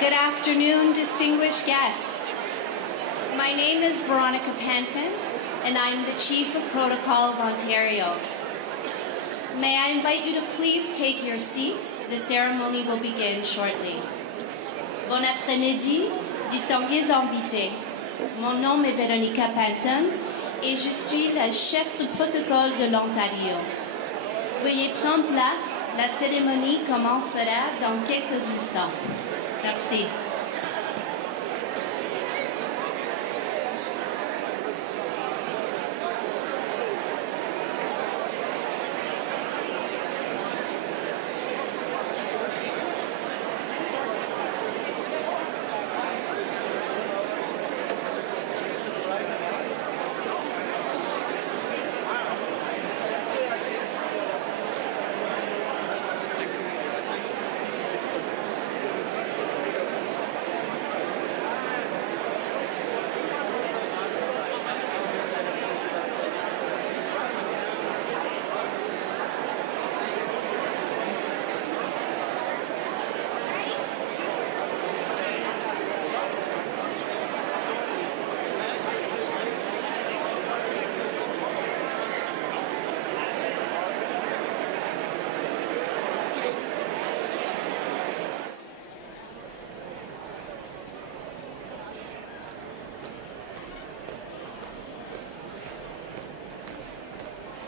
Good afternoon, distinguished guests. My name is Veronica Panton, and I'm the Chief of Protocol of Ontario. May I invite you to please take your seats? The ceremony will begin shortly. Bon après-midi, distingués invités. Mon nom est Veronica Panton et je suis la chef du protocole de l'Ontario. Veuillez prendre place, la cérémonie commencera dans quelques instants. Merci.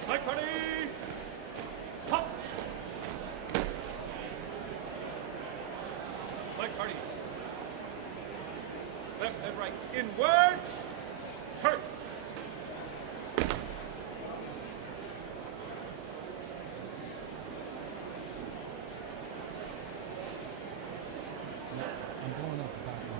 Flag party! Hop! Flag party. Left and right. Inwards. Turn. I'm blowing up the background.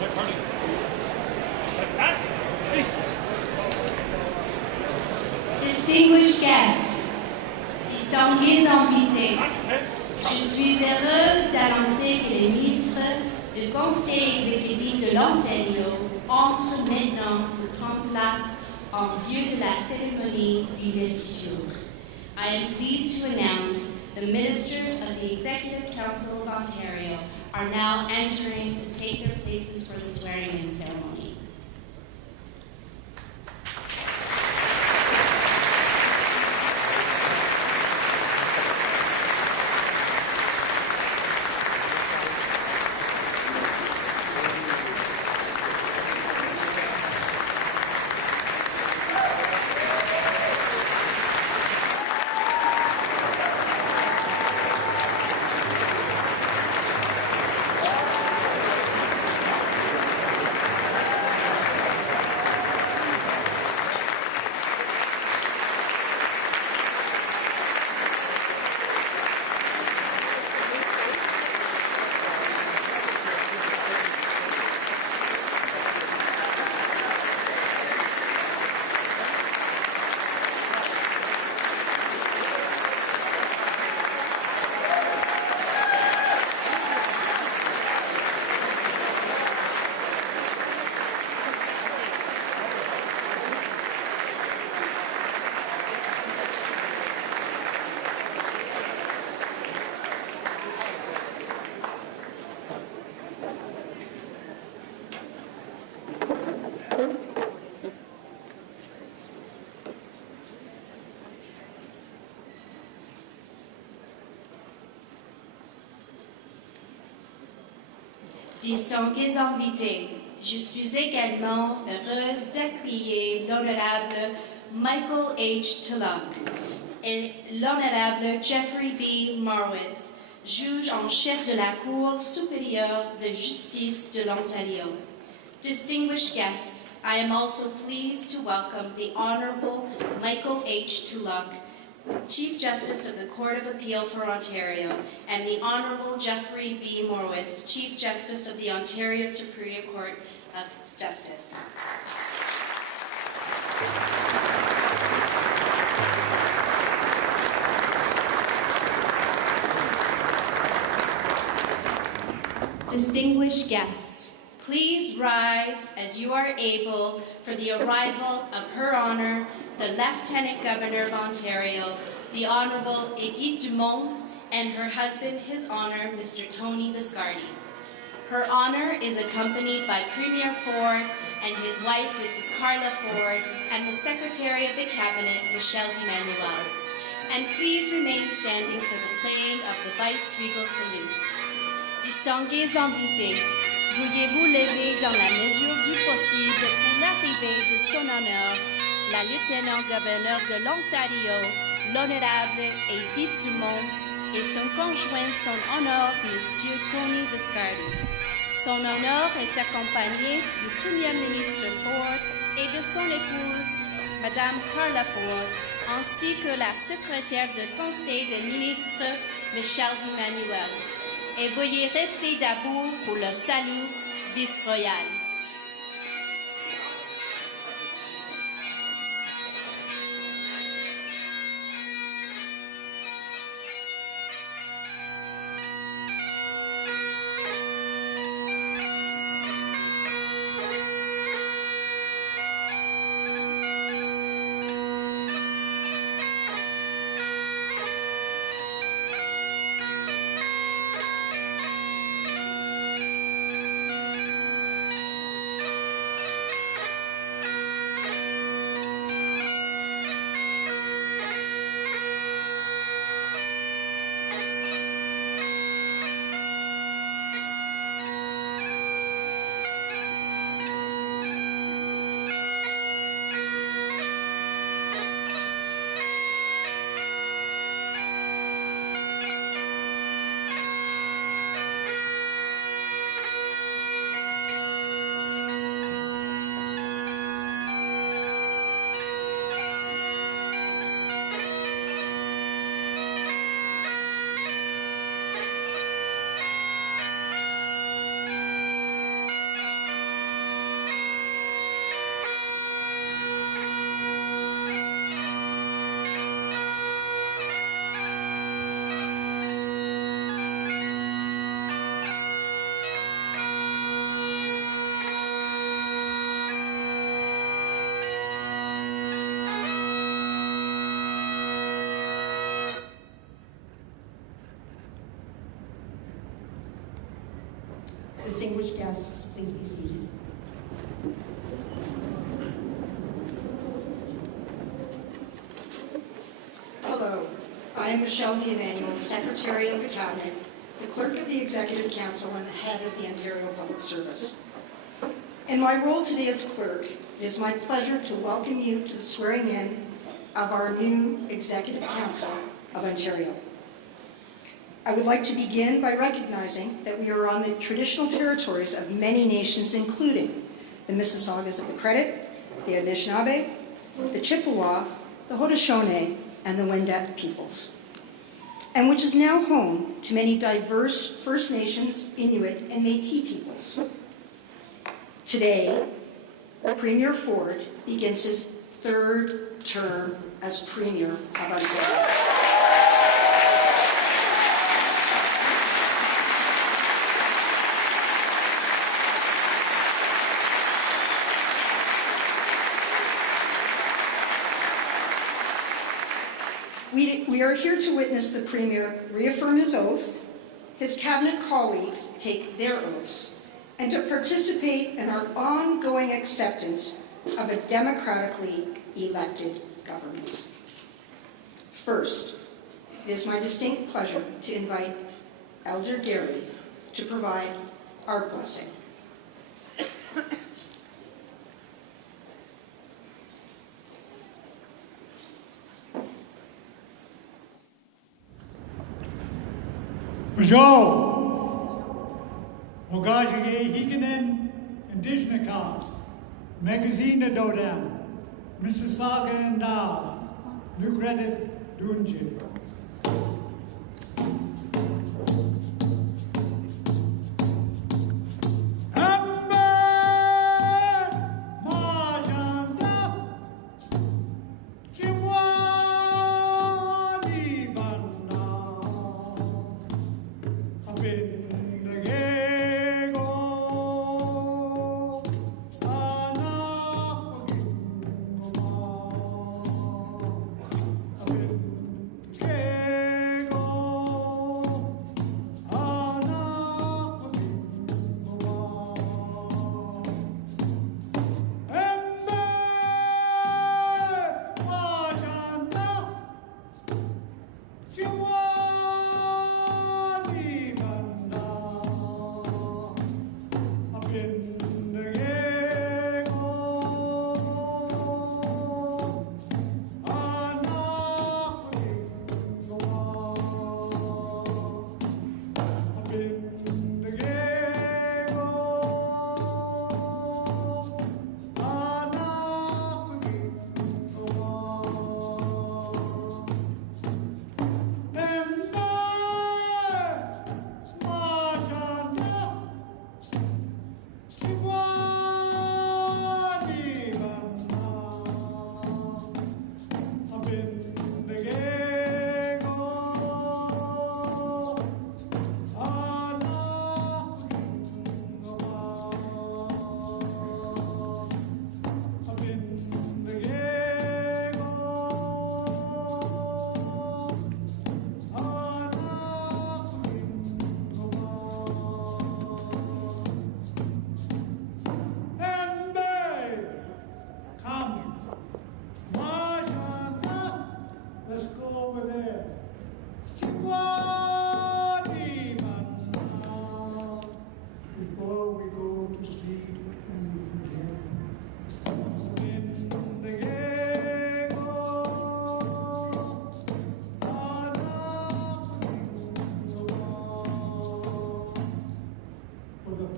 Flag party. Like that. East. Distinguished guests, distingués invités, je suis heureuse d'annoncer que le ministre du Conseil exécutif de l'Ontario entre maintenant pour prendre place en vue de la cérémonie d'investiture. I am pleased to announce the ministers of the Executive Council of Ontario are now entering to take their places for the swearing-in ceremony. Distingués invités, je suis également heureuse d'accueillir l'honorable Michael H. Tulloch et l'honorable Jeffrey B. Marwitz, juge en chef de la Cour supérieure de justice de l'Ontario. Distinguished guests, I am also pleased to welcome the Honorable Michael H. Tulloch, Chief Justice of the Court of Appeal for Ontario, and the Honorable Jeffrey B. Morwitz, Chief Justice of the Ontario Superior Court of Justice. Distinguished guests, please rise as you are able for the arrival of Her Honor, the Lieutenant Governor of Ontario, the Honorable Edith Dumont, and her husband, His Honor, Mr. Tony Viscardi. Her Honor is accompanied by Premier Ford and his wife, Mrs. Carla Ford, and the Secretary of the Cabinet, Michelle D'Emmanuel. And please remain standing for the playing of the Vice-Regal Salute. Distingués invités, veuillez-vous lever dans la mesure du possible pour l'arrivée de son honneur, la Lieutenant-Gouverneur de l'Ontario, l'Honorable Edith Dumont, et son conjoint, son honneur, Monsieur Tony Viscardi. Son honneur est accompagné du Premier ministre Ford et de son épouse, Madame Carla Ford, ainsi que la secrétaire du Conseil des ministres, Michelle D'Emmanuel. Et veuillez rester debout pour le salut vice-royal. Distinguished guests, please be seated. Hello, I am Michelle D'Emmanuel, the Secretary of the Cabinet, the Clerk of the Executive Council, and the Head of the Ontario Public Service. In my role today as Clerk, it is my pleasure to welcome you to the swearing-in of our new Executive Council of Ontario. I would like to begin by recognizing that we are on the traditional territories of many nations, including the Mississaugas of the Credit, the Anishinaabe, the Chippewa, the Haudenosaunee, and the Wendat peoples, and which is now home to many diverse First Nations, Inuit, and Métis peoples. Today, Premier Ford begins his third term as Premier of Ontario. We are here to witness the Premier reaffirm his oath, his Cabinet colleagues take their oaths, and to participate in our ongoing acceptance of a democratically elected government. First, it is my distinct pleasure to invite Elder Gary to provide our blessing. Bonjour! Ogajige Hikinen Indigenous Magazine Dodam Mississauga and Dal New Credit Dunje.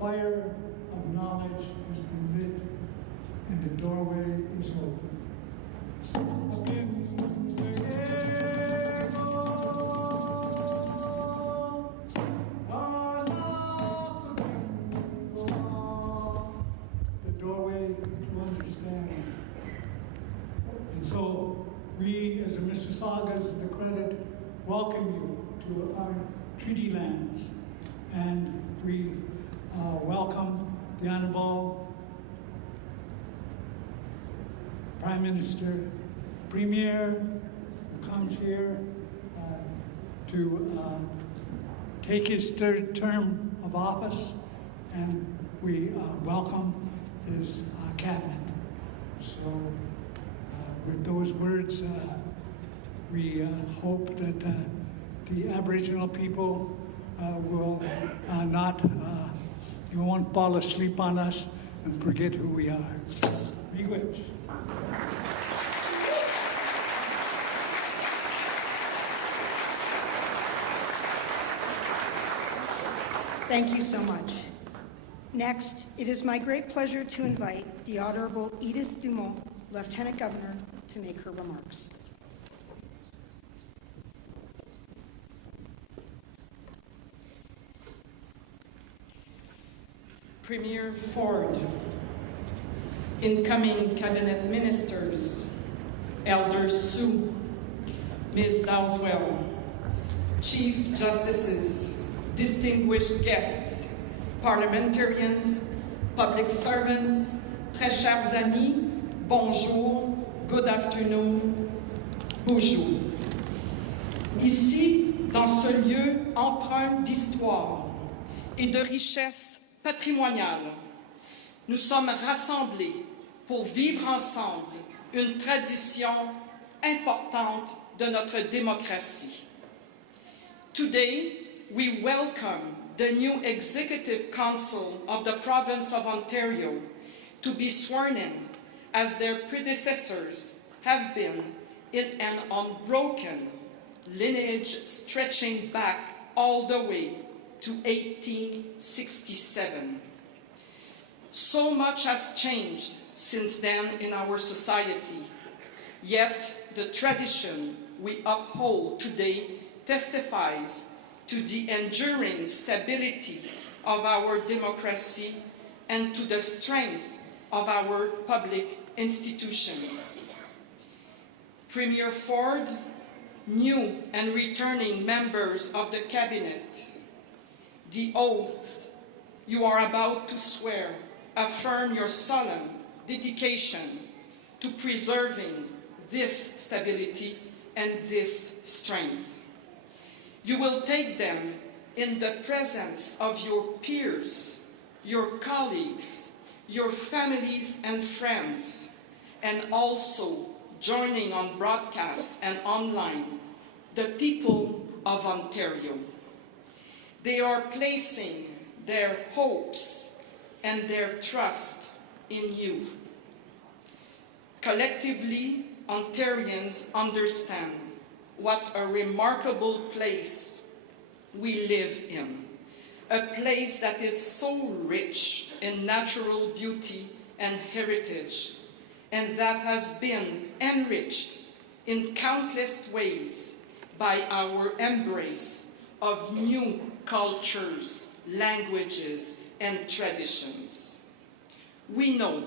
Fire of knowledge has been lit and the doorway is open. The doorway to understanding. And so we as the Mississaugas, the Credit, welcome you to our treaty lands, and we welcome the Honorable Prime Minister, Premier, who comes here to take his third term of office, and we welcome his cabinet. So with those words, we hope that the Aboriginal people will not you won't fall asleep on us and forget who we are. Miigwech. Thank you so much. Next, it is my great pleasure to invite the Honorable Edith Dumont, Lieutenant Governor, to make her remarks. Premier Ford, incoming cabinet ministers, Elder Sue, Ms. Dowswell, Chief Justices, distinguished guests, parliamentarians, public servants, très chers amis, bonjour, good afternoon, bonjour. Ici, dans ce lieu empreint d'histoire et de richesse patrimoniale, nous sommes rassemblés pour vivre ensemble une tradition importante de notre démocratie. Today, we welcome the new Executive Council of the Province of Ontario to be sworn in as their predecessors have been in an unbroken lineage stretching back all the way to 1867. So much has changed since then in our society, yet the tradition we uphold today testifies to the enduring stability of our democracy and to the strength of our public institutions. Premier Ford, new and returning members of the Cabinet, the oaths you are about to swear affirm your solemn dedication to preserving this stability and this strength. You will take them in the presence of your peers, your colleagues, your families and friends, and also joining on broadcast and online, the people of Ontario. They are placing their hopes and their trust in you. Collectively, Ontarians understand what a remarkable place we live in, a place that is so rich in natural beauty and heritage, and that has been enriched in countless ways by our embrace of new cultures, languages, and traditions. We know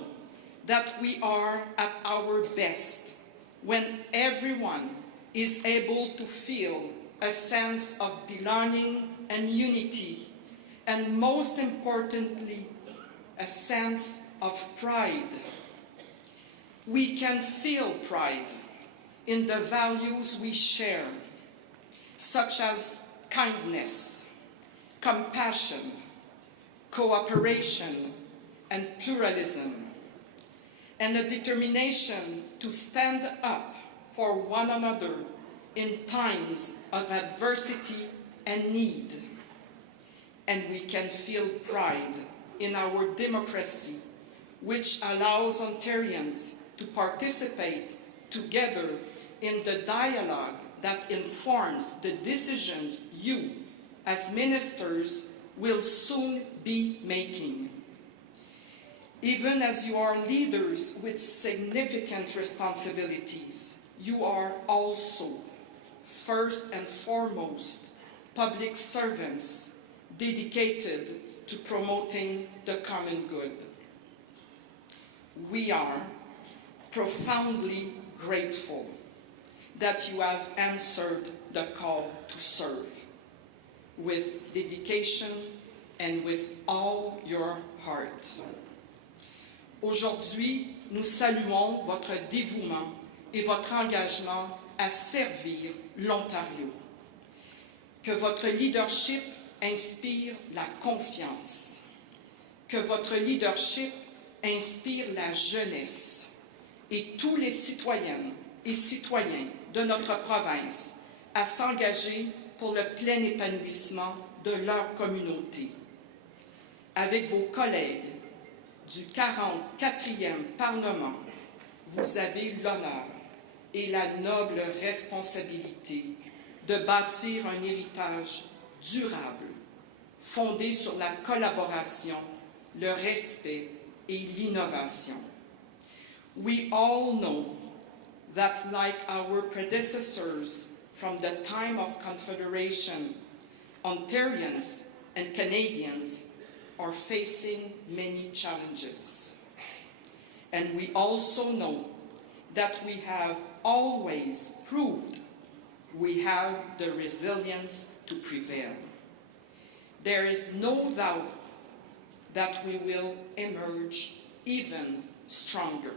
that we are at our best when everyone is able to feel a sense of belonging and unity, and most importantly, a sense of pride. We can feel pride in the values we share, such as kindness, compassion, cooperation, and pluralism, and a determination to stand up for one another in times of adversity and need. And we can feel pride in our democracy, which allows Ontarians to participate together in the dialogue that informs the decisions you, as ministers, will soon be making. Even as you are leaders with significant responsibilities, you are also, first and foremost, public servants dedicated to promoting the common good. We are profoundly grateful that you have answered the call to serve with dedication and with all your heart. Aujourd'hui, nous saluons votre dévouement et votre engagement à servir l'Ontario. Que votre leadership inspire la confiance. Que votre leadership inspire la jeunesse et tous les citoyennes et citoyens de notre province à s'engager pour le plein épanouissement de leur communauté. Avec vos collègues du 44e Parlement, vous avez l'honneur et la noble responsabilité de bâtir un héritage durable, fondé sur la collaboration, le respect et l'innovation. We all know that, like our predecessors from the time of Confederation, Ontarians and Canadians are facing many challenges. And we also know that we have always proved we have the resilience to prevail. There is no doubt that we will emerge even stronger.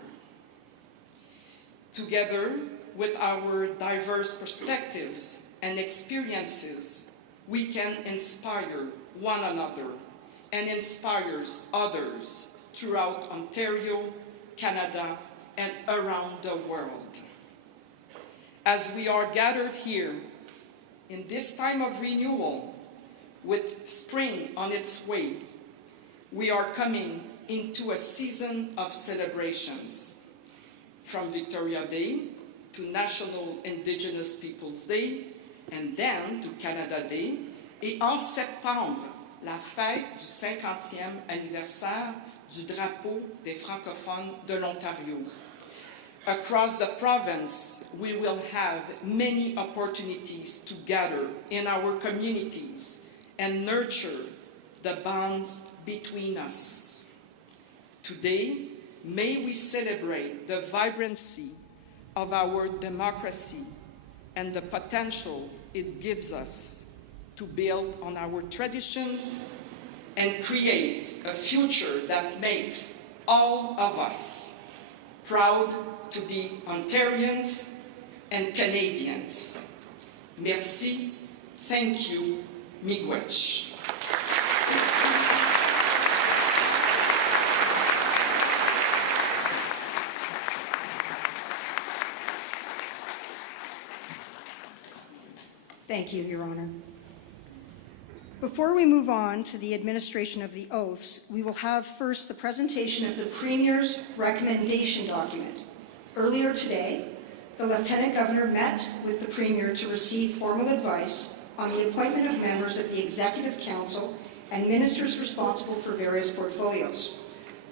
Together with our diverse perspectives and experiences, we can inspire one another and inspires others throughout Ontario, Canada, and around the world. As we are gathered here in this time of renewal, with spring on its way, we are coming into a season of celebrations. From Victoria Day to National Indigenous Peoples Day, and then to Canada Day, et en septembre, la fête du 50e anniversaire du drapeau des francophones de l'Ontario. Across the province, we will have many opportunities to gather in our communities and nurture the bonds between us. Today, may we celebrate the vibrancy of our democracy and the potential it gives us to build on our traditions and create a future that makes all of us proud to be Ontarians and Canadians. Merci, thank you, miigwech. Thank you, Your Honor. Before we move on to the administration of the oaths, we will have first the presentation of the Premier's recommendation document. Earlier today, the Lieutenant Governor met with the Premier to receive formal advice on the appointment of members of the Executive Council and ministers responsible for various portfolios.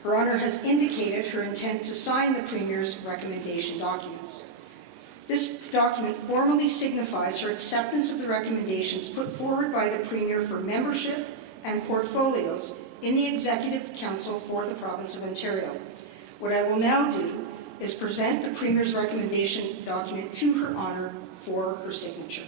Her Honour has indicated her intent to sign the Premier's recommendation documents. This document formally signifies her acceptance of the recommendations put forward by the Premier for membership and portfolios in the Executive Council for the Province of Ontario. What I will now do is present the Premier's recommendation document to Her Honour for her signature.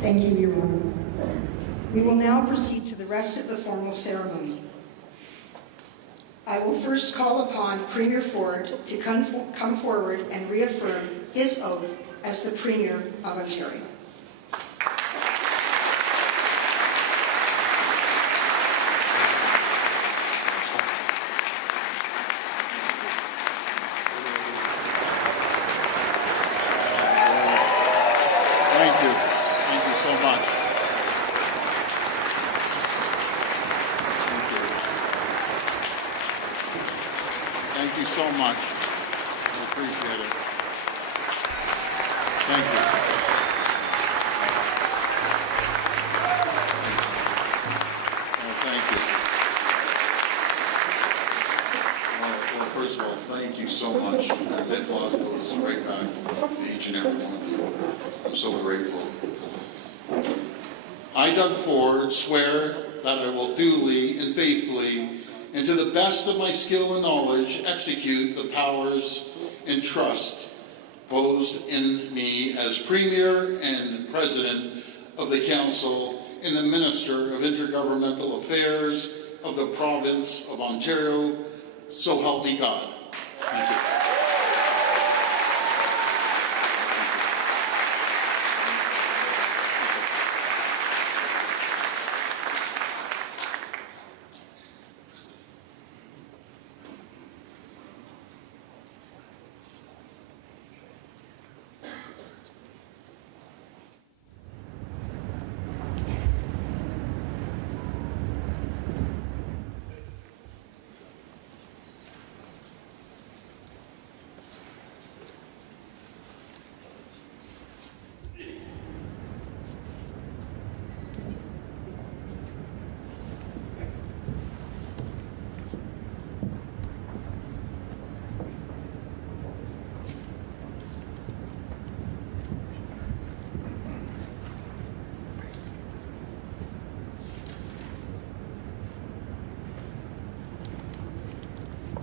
Thank you, Your Honour. We will now proceed to the rest of the formal ceremony. I will first call upon Premier Ford to come forward and reaffirm his oath as the Premier of Ontario. Thank you. Thank you so much. Thank you so much. I appreciate it. Thank you. Thank you. Well, first of all, thank you so much. That applause goes right back to each and every one of you. I'm so grateful. I, Doug Ford, swear that I will duly and faithfully, and to the best of my skill and knowledge, execute the powers and trust posed in me as Premier and President of the Council and the Minister of Intergovernmental Affairs of the Province of Ontario. So help me God. Thank you.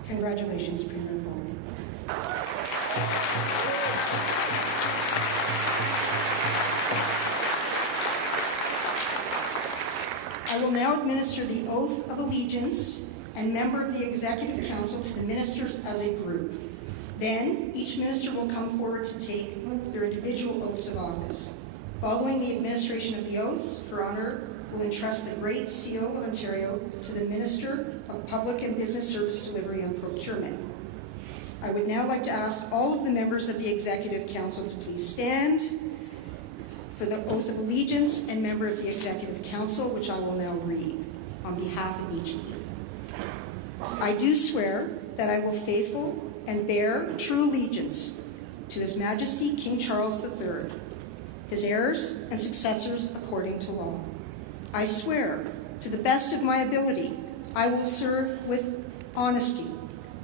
Congratulations, Premier Ford. I will now administer the oath of allegiance and member of the Executive Council to the ministers as a group. Then, each minister will come forward to take their individual oaths of office. Following the administration of the oaths, Her Honour will entrust the Great Seal of Ontario to the Minister of Public and Business Service Delivery and Procurement. I would now like to ask all of the members of the Executive Council to please stand for the oath of allegiance and member of the Executive Council, which I will now read on behalf of each of you. I do swear that I will faithful and bear true allegiance to His Majesty King Charles III, his heirs and successors according to law. I swear, to the best of my ability, I will serve with honesty.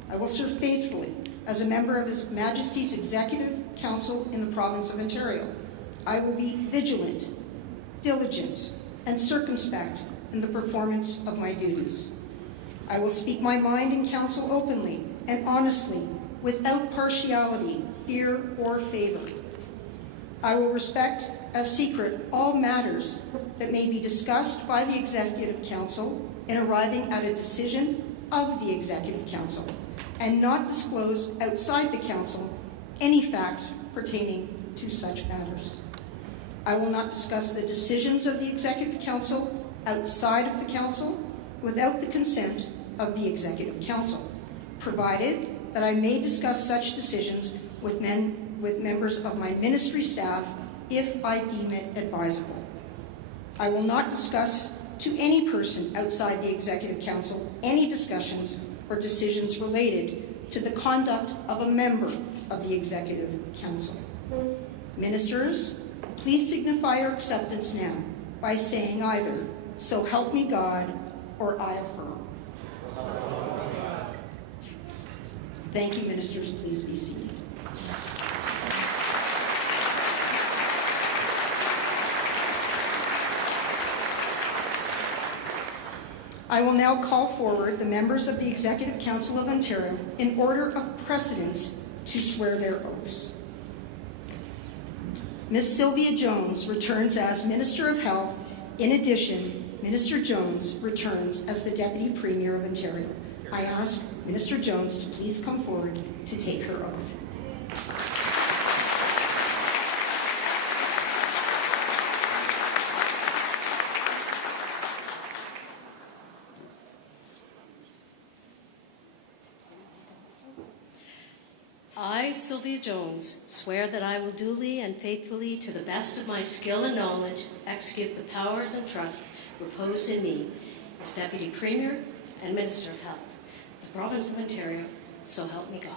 I will serve faithfully as a member of His Majesty's Executive Council in the Province of Ontario. I will be vigilant, diligent, and circumspect in the performance of my duties. I will speak my mind in council openly and honestly, without partiality, fear, or favor. I will respect as secret all matters that may be discussed by the Executive Council in arriving at a decision of the Executive Council, and not disclose outside the Council any facts pertaining to such matters. I will not discuss the decisions of the Executive Council outside of the Council without the consent of the Executive Council, provided that I may discuss such decisions with members of my ministry staff if I deem it advisable. I will not discuss to any person outside the Executive Council any discussions or decisions related to the conduct of a member of the Executive Council. Ministers, please signify your acceptance now by saying either, "So help me God," or "I affirm." Thank you, ministers. Please be seated. I will now call forward the members of the Executive Council of Ontario in order of precedence to swear their oaths. Ms. Sylvia Jones returns as Minister of Health. In addition, Minister Jones returns as the Deputy Premier of Ontario. I ask Minister Jones to please come forward to take her oath. I, Sylvia Jones, swear that I will duly and faithfully, to the best of my skill and knowledge, execute the powers and trust reposed in me as Deputy Premier and Minister of Health of the Province of Ontario, so help me God.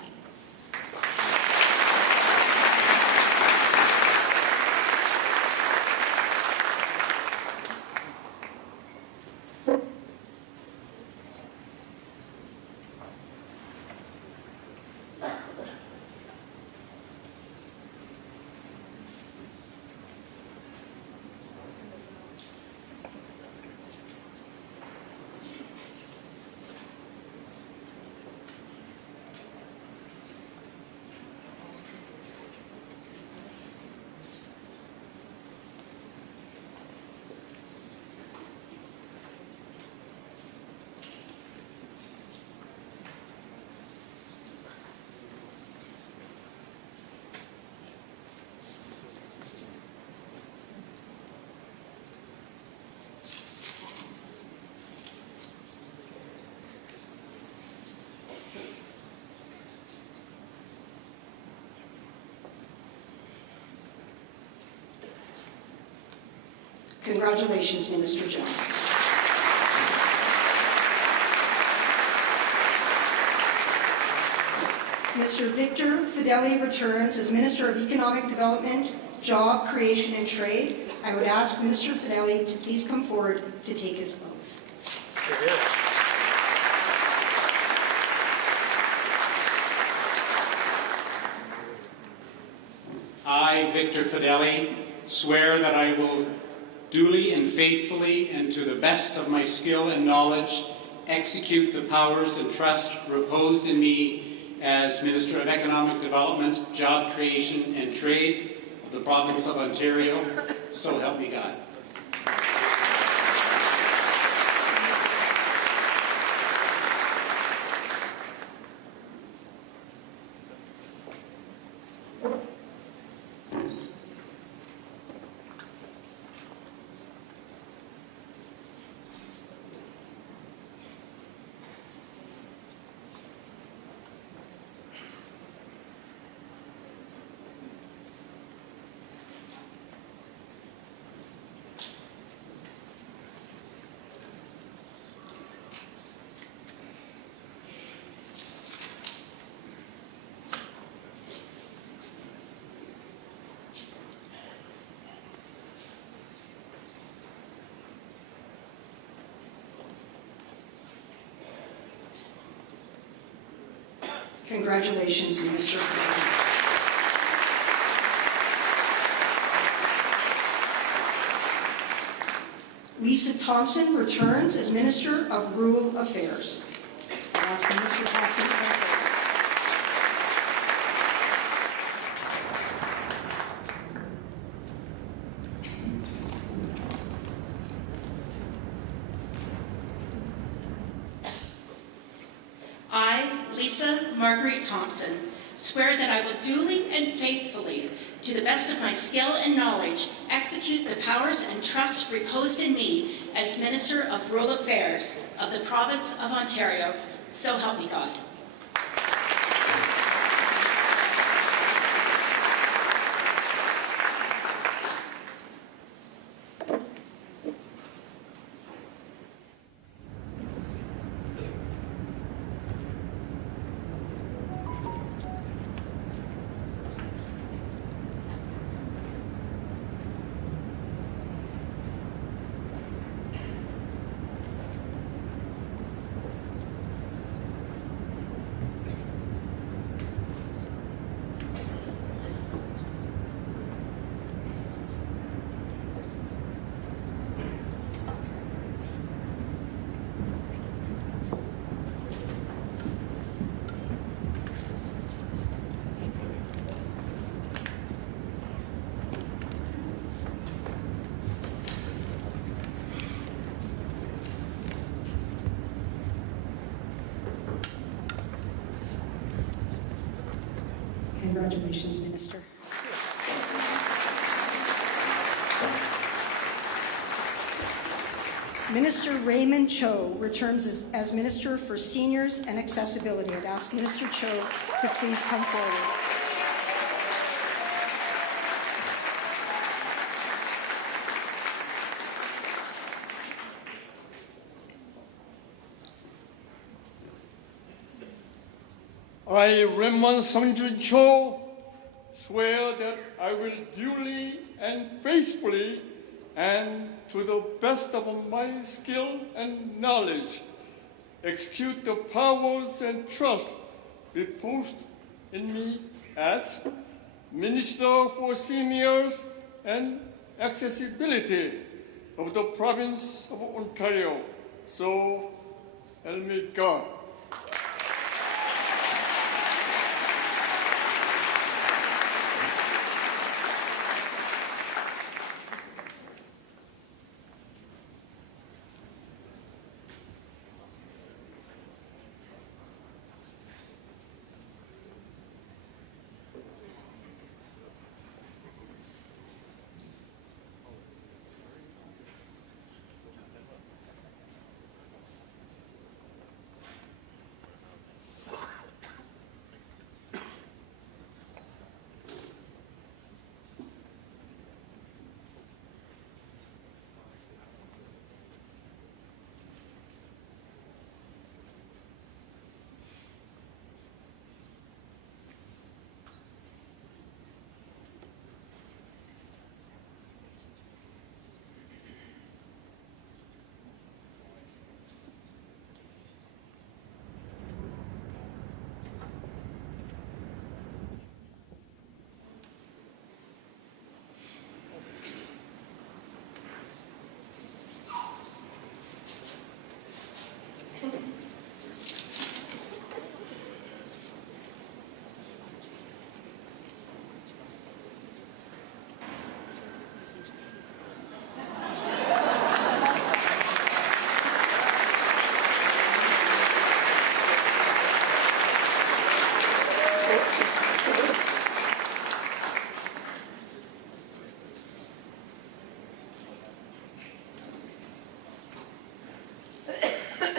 Congratulations, Minister Jones. Mr. Victor Fedeli returns as Minister of Economic Development, Job Creation and Trade. I would ask Minister Fedeli to please come forward to take his oath. I, Victor Fedeli, swear that I will duly and faithfully and to the best of my skill and knowledge execute the powers and trust reposed in me as Minister of Economic Development, Job Creation and Trade of the Province of Ontario, so help me God. Congratulations, Minister. Lisa Thompson returns as Minister of Rural Affairs. I'll ask Minister Thompson to come forward. I, Lisa Marguerite Thompson, swear that I will duly and faithfully, to the best of my skill and knowledge, execute the powers and trusts reposed in me as Minister of Rural Affairs of the Province of Ontario, so help me God. Congratulations, Minister. Minister Raymond Cho returns as Minister for Seniors and Accessibility. I'd ask Minister Cho to please come forward. I, Raymond Sung-Jun Cho, swear that I will duly and faithfully and to the best of my skill and knowledge execute the powers and trust reposed in me as Minister for Seniors and Accessibility of the Province of Ontario. So help me God.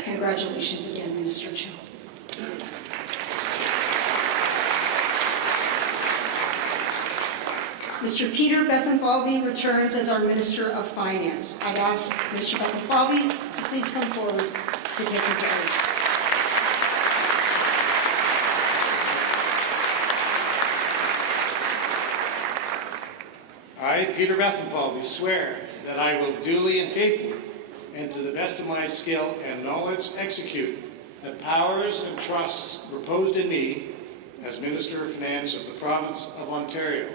Congratulations again, Minister Cho. Mr. Peter Bethlenfalvy returns as our Minister of Finance. I'd ask Mr. Bethlenfalvy to please come forward to take his oath. I, Peter Bethlenfalvy, swear that I will duly and faithfully, and to the best of my skill and knowledge, execute the powers and trusts reposed in me as Minister of Finance of the Province of Ontario.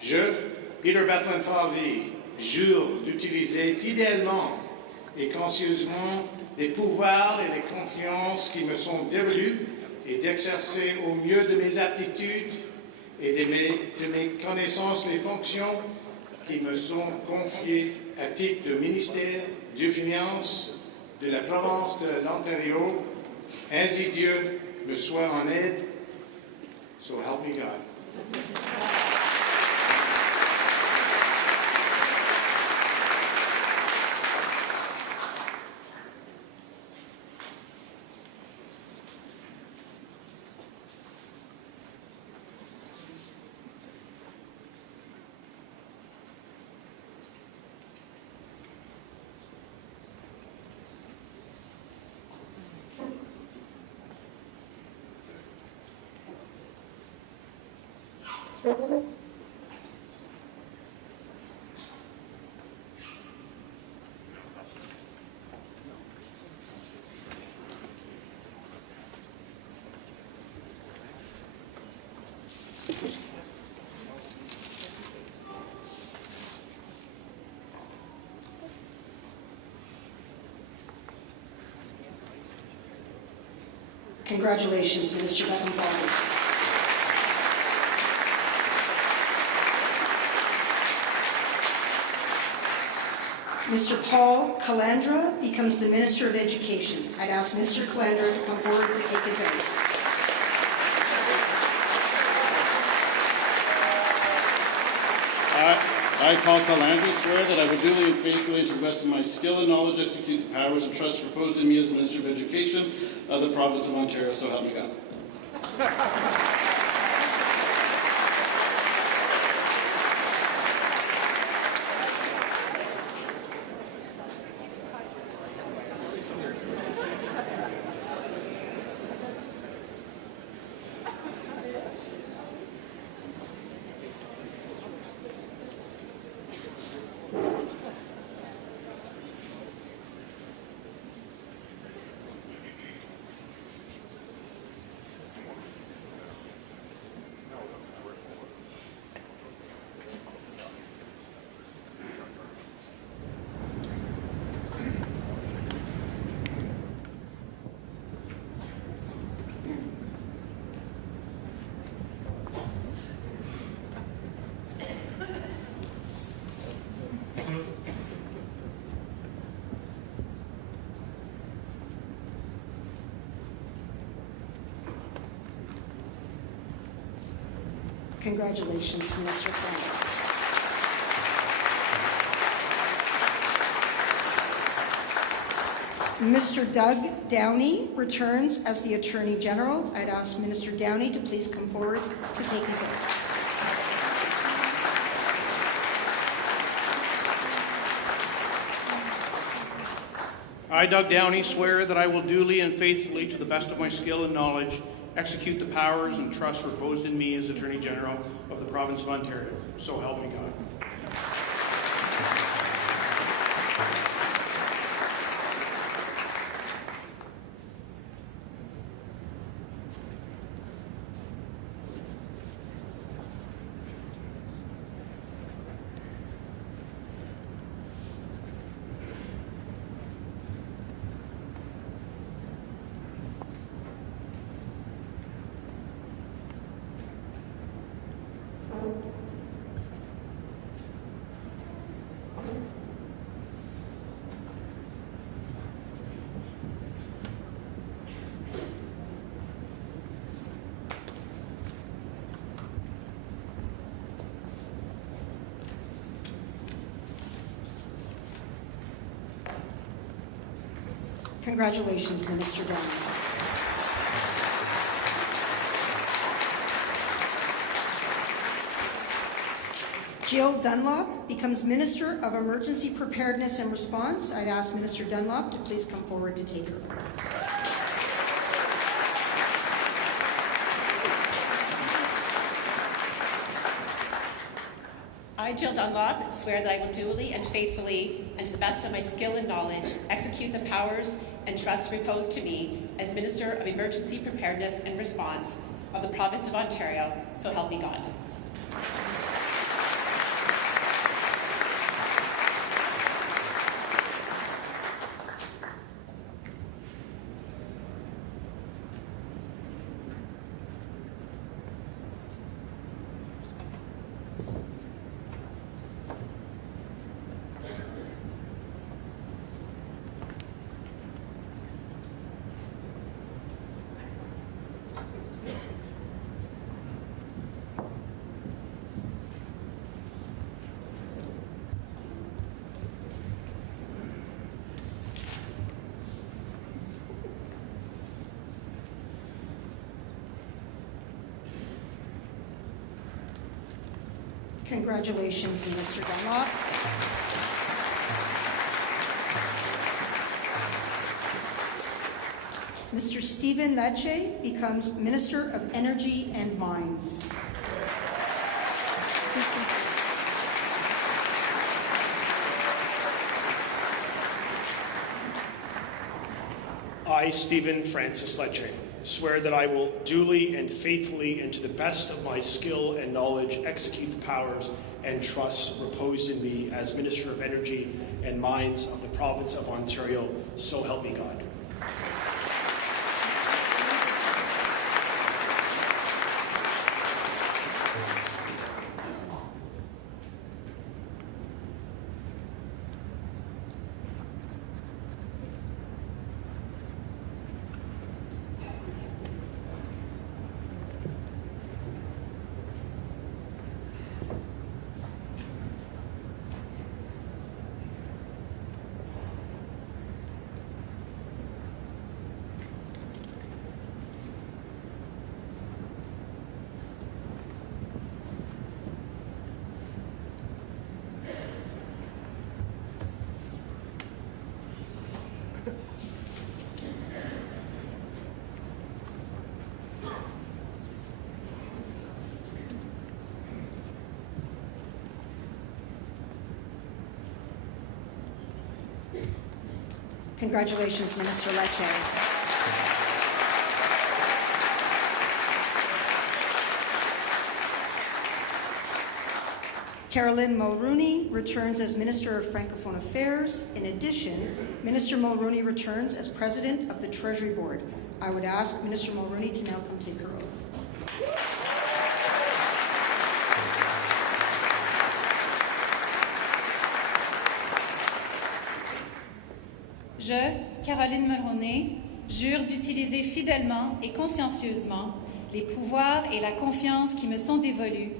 Je, Peter Bethlen Falvey, jure d'utiliser fidèlement et consciencieusement les pouvoirs et les confiances qui me sont dévolus et d'exercer au mieux de mes aptitudes et de mes connaissances les fonctions qui me sont confiées à titre de ministère des Finances de la province de l'Ontario. Ainsi Dieu me soit en aide. So help me God. Congratulations, Minister Bethlen Falvey. Mr. Paul Calandra becomes the Minister of Education. I'd ask Mr. Calandra to come forward to take his oath. I, Paul Calandra, swear that I will duly and faithfully, and to the best of my skill and knowledge, execute the powers and trusts reposed in me as Minister of Education of the Province of Ontario, so help me God. Congratulations, Mr. Calandra. Mr. Doug Downey returns as the Attorney General. I'd ask Minister Downey to please come forward to take his oath. I, Doug Downey, swear that I will duly and faithfully, to the best of my skill and knowledge, execute the powers and trusts reposed in me as Attorney General of the Province of Ontario. So help me God. Congratulations, Minister Downey. Jill Dunlop becomes Minister of Emergency Preparedness and Response. I'd ask Minister Dunlop to please come forward to take her oath. I, Jill Dunlop, swear that I will duly and faithfully, and to the best of my skill and knowledge, execute the powers and trusts reposed to me as Minister of Emergency Preparedness and Response of the Province of Ontario, so help me God. Congratulations, Minister Dunlop. Mr. Stephen Lecce becomes Minister of Energy and Mines. I, Stephen Francis Lecce, swear that I will duly and faithfully and to the best of my skill and knowledge execute the powers and trusts reposed in me as Minister of Energy and Mines of the Province of Ontario, so help me God. Congratulations, Minister Lecce. Caroline Mulrooney returns as Minister of Francophone Affairs. In addition, Minister Mulrooney returns as President of the Treasury Board. I would ask Minister Mulrooney to now come take her oath. Je, Caroline Mulroney, jure d'utiliser fidèlement et consciencieusement les pouvoirs et la confiance qui me sont dévolus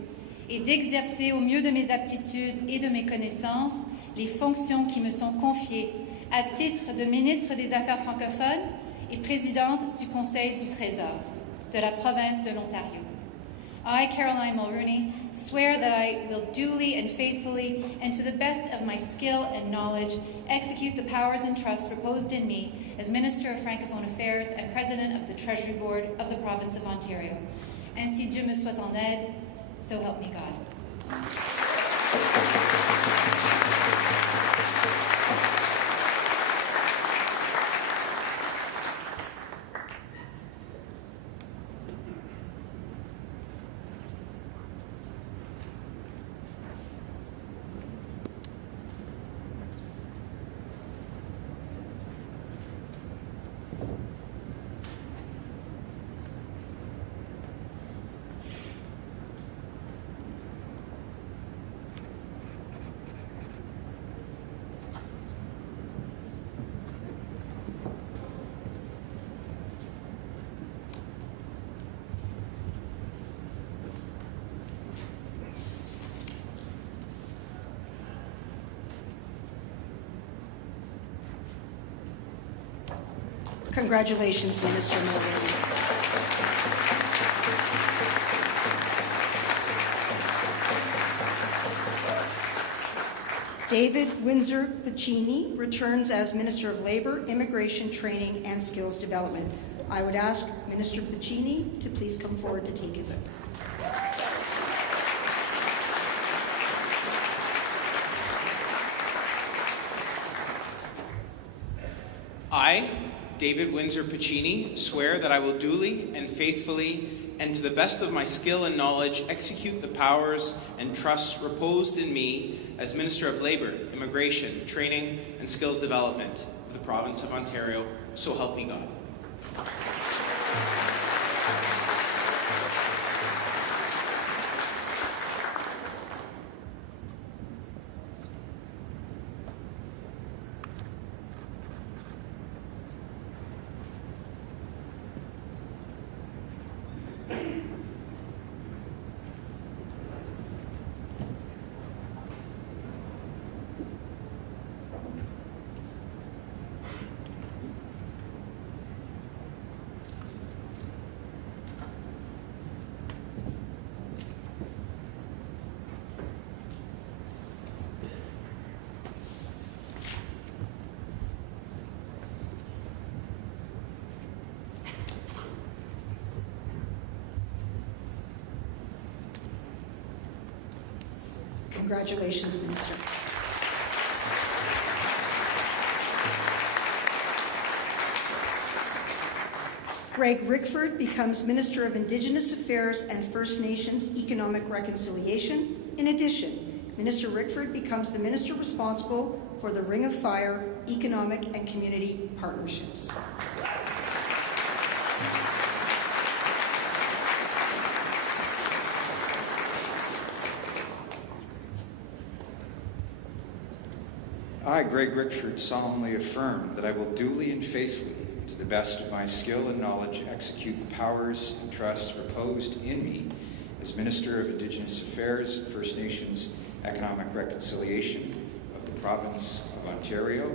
et d'exercer au mieux de mes aptitudes et de mes connaissances les fonctions qui me sont confiées à titre de ministre des Affaires francophones et présidente du Conseil du Trésor de la province de l'Ontario. I, Caroline Mulrooney, swear that I will duly and faithfully, and to the best of my skill and knowledge, execute the powers and trusts reposed in me as Minister of Francophone Affairs and President of the Treasury Board of the Province of Ontario. Ainsi Dieu me soit en aide, so help me God. Congratulations, Minister Mulrooney. David Windsor Piccini returns as Minister of Labour, Immigration, Training and Skills Development. I would ask Minister Piccini to please come forward to take his oath. I, David Windsor Piccini, swear that I will duly and faithfully and to the best of my skill and knowledge, execute the powers and trusts reposed in me as Minister of Labour, Immigration, Training and Skills Development of the Province of Ontario. So help me God. Congratulations, Minister. Greg Rickford becomes Minister of Indigenous Affairs and First Nations Economic Reconciliation. In addition, Minister Rickford becomes the Minister responsible for the Ring of Fire Economic and Community Partnerships. I, Greg Rickford, solemnly affirm that I will duly and faithfully, to the best of my skill and knowledge, execute the powers and trusts reposed in me as Minister of Indigenous Affairs and First Nations Economic Reconciliation of the Province of Ontario.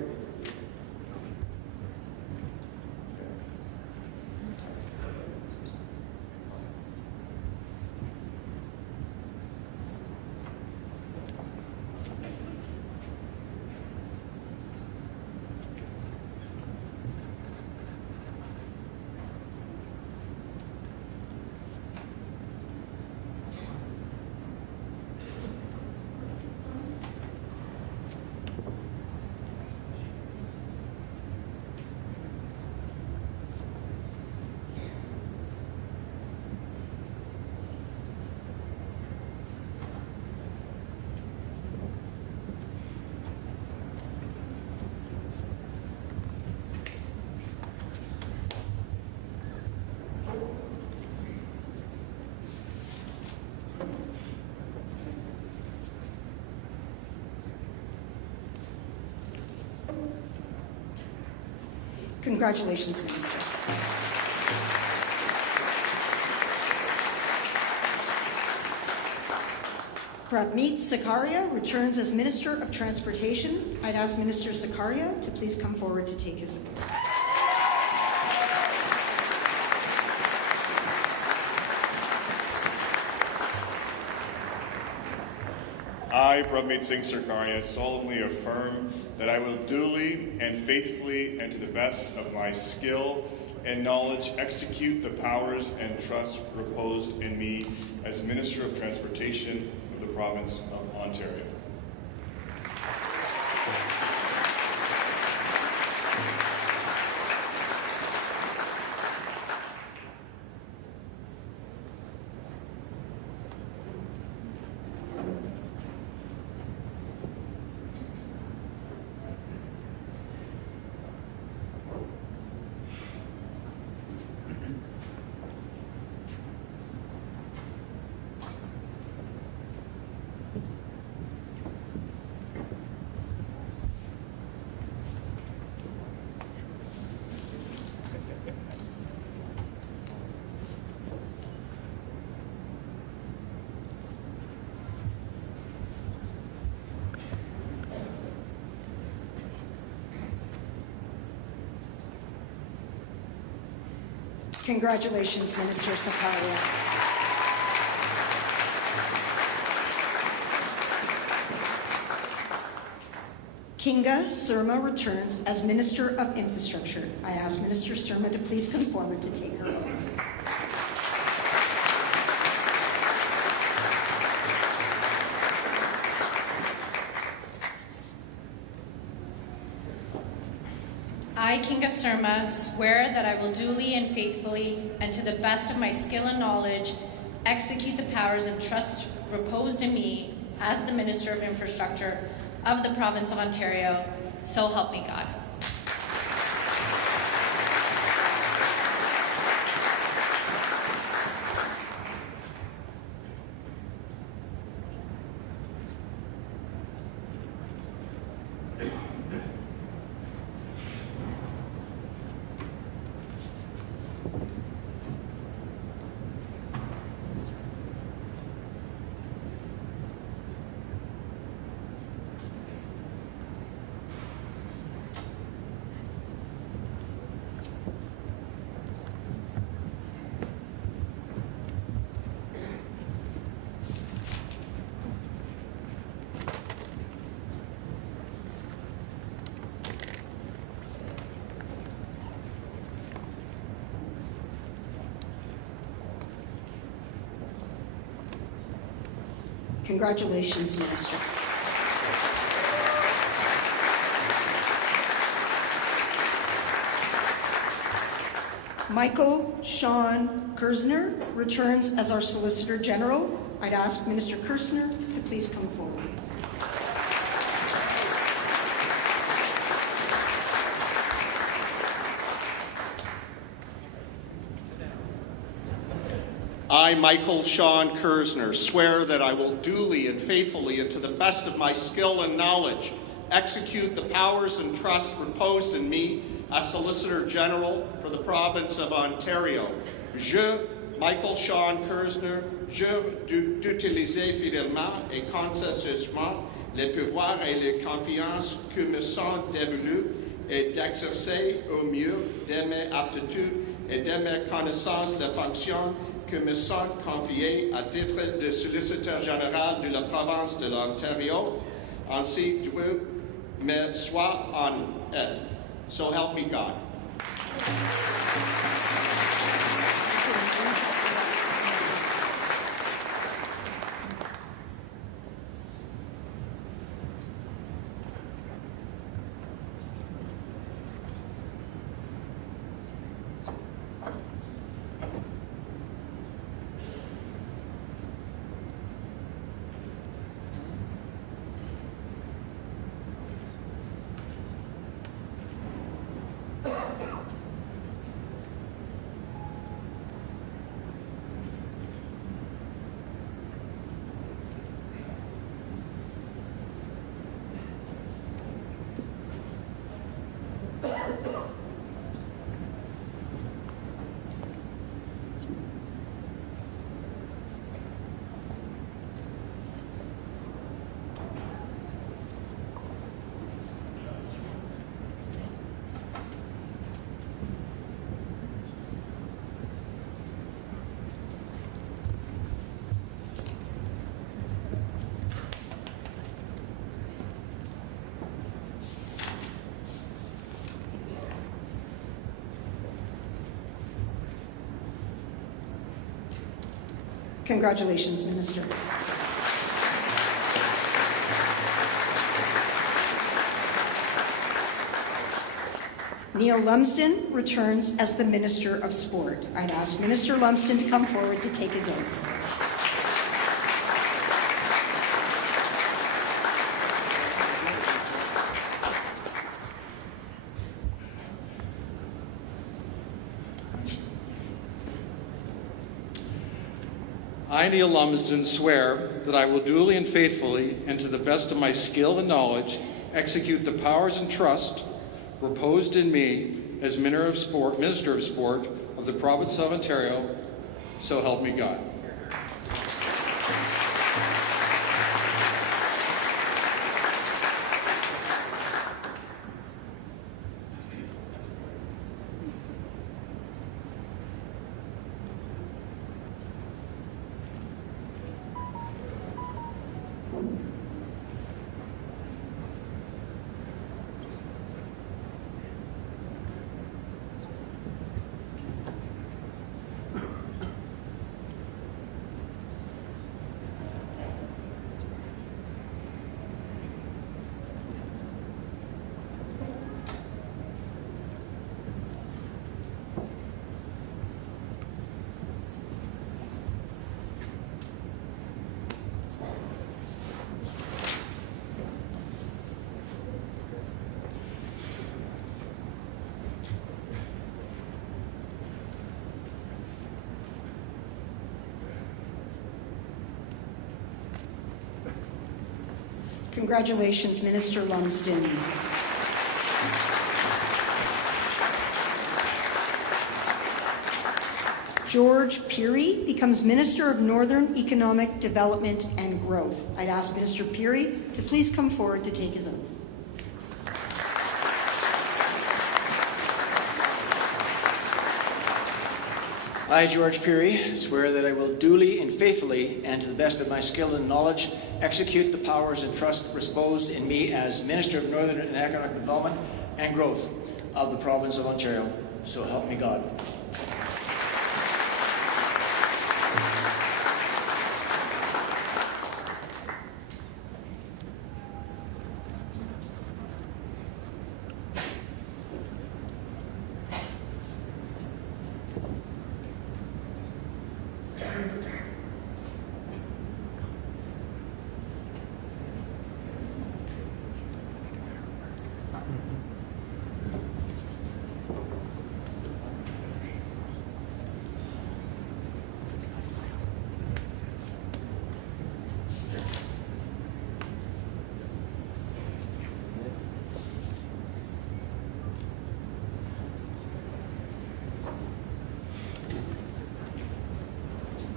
Congratulations, Minister. Prabmeet Sakaria returns as Minister of Transportation. I'd ask Minister Sakaria to please come forward to take his oath. I, Prabmeet Singh Sakaria, solemnly affirm that I will duly and faithfully and to the best of my skill and knowledge execute the powers and trusts reposed in me as Minister of Transportation of the Province of Ontario. Congratulations, Minister Sakaria. Kinga Surma returns as Minister of Infrastructure. I ask Minister Surma to please come forward to take her oath. I, Kinga Surma, swear that I will duly and faithfully, and to the best of my skill and knowledge, execute the powers and trust reposed in me as the Minister of Infrastructure of the Province of Ontario, so help me God. Congratulations, Minister. Michael Sean Kersner returns as our Solicitor General. I'd ask Minister Kersner to please come forward. I, Michael Sean Kersner, swear that I will duly and faithfully and to the best of my skill and knowledge execute the powers and trust reposed in me as Solicitor General for the Province of Ontario. Je, Michael Sean Kersner, jure d'utiliser fidèlement et consciencieusement les pouvoirs et les confiances que me sont dévolus et d'exercer au mieux de mes aptitudes et de mes connaissances les fonctions que me sont confiées à titre de Solliciteur général de la Province de l'Ontario, ainsi Dieu me soit en aide. So help me God. Congratulations, Minister. Neil Lumsden returns as the Minister of Sport. I'd ask Minister Lumsden to come forward to take his oath. I, Neil Lumsden, swear that I will duly and faithfully, and to the best of my skill and knowledge, execute the powers and trust reposed in me as Minister of Sport of the Province of Ontario, so help me God. Congratulations, Minister Lumsden. George Peary becomes Minister of Northern Economic Development and Growth. I'd ask Minister Peary to please come forward to take his oath. I, George Peary, swear that I will duly and faithfully, and to the best of my skill and knowledge, execute the powers and trust reposed in me as Minister of Northern and Economic Development and Growth of the Province of Ontario. So help me God.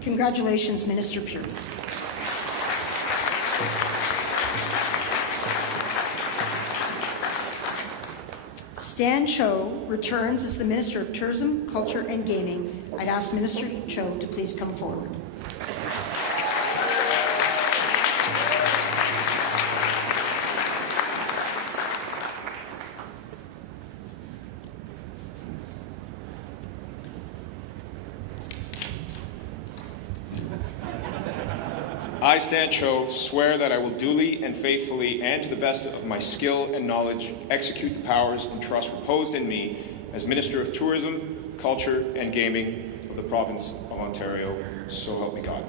Congratulations, Minister Peary. Stan Cho returns as the Minister of Tourism, Culture and Gaming. I'd ask Minister Cho to please come forward. I, Stan Cho, swear that I will duly and faithfully, and to the best of my skill and knowledge, execute the powers and trust reposed in me as Minister of Tourism, Culture and Gaming of the Province of Ontario. So help me God.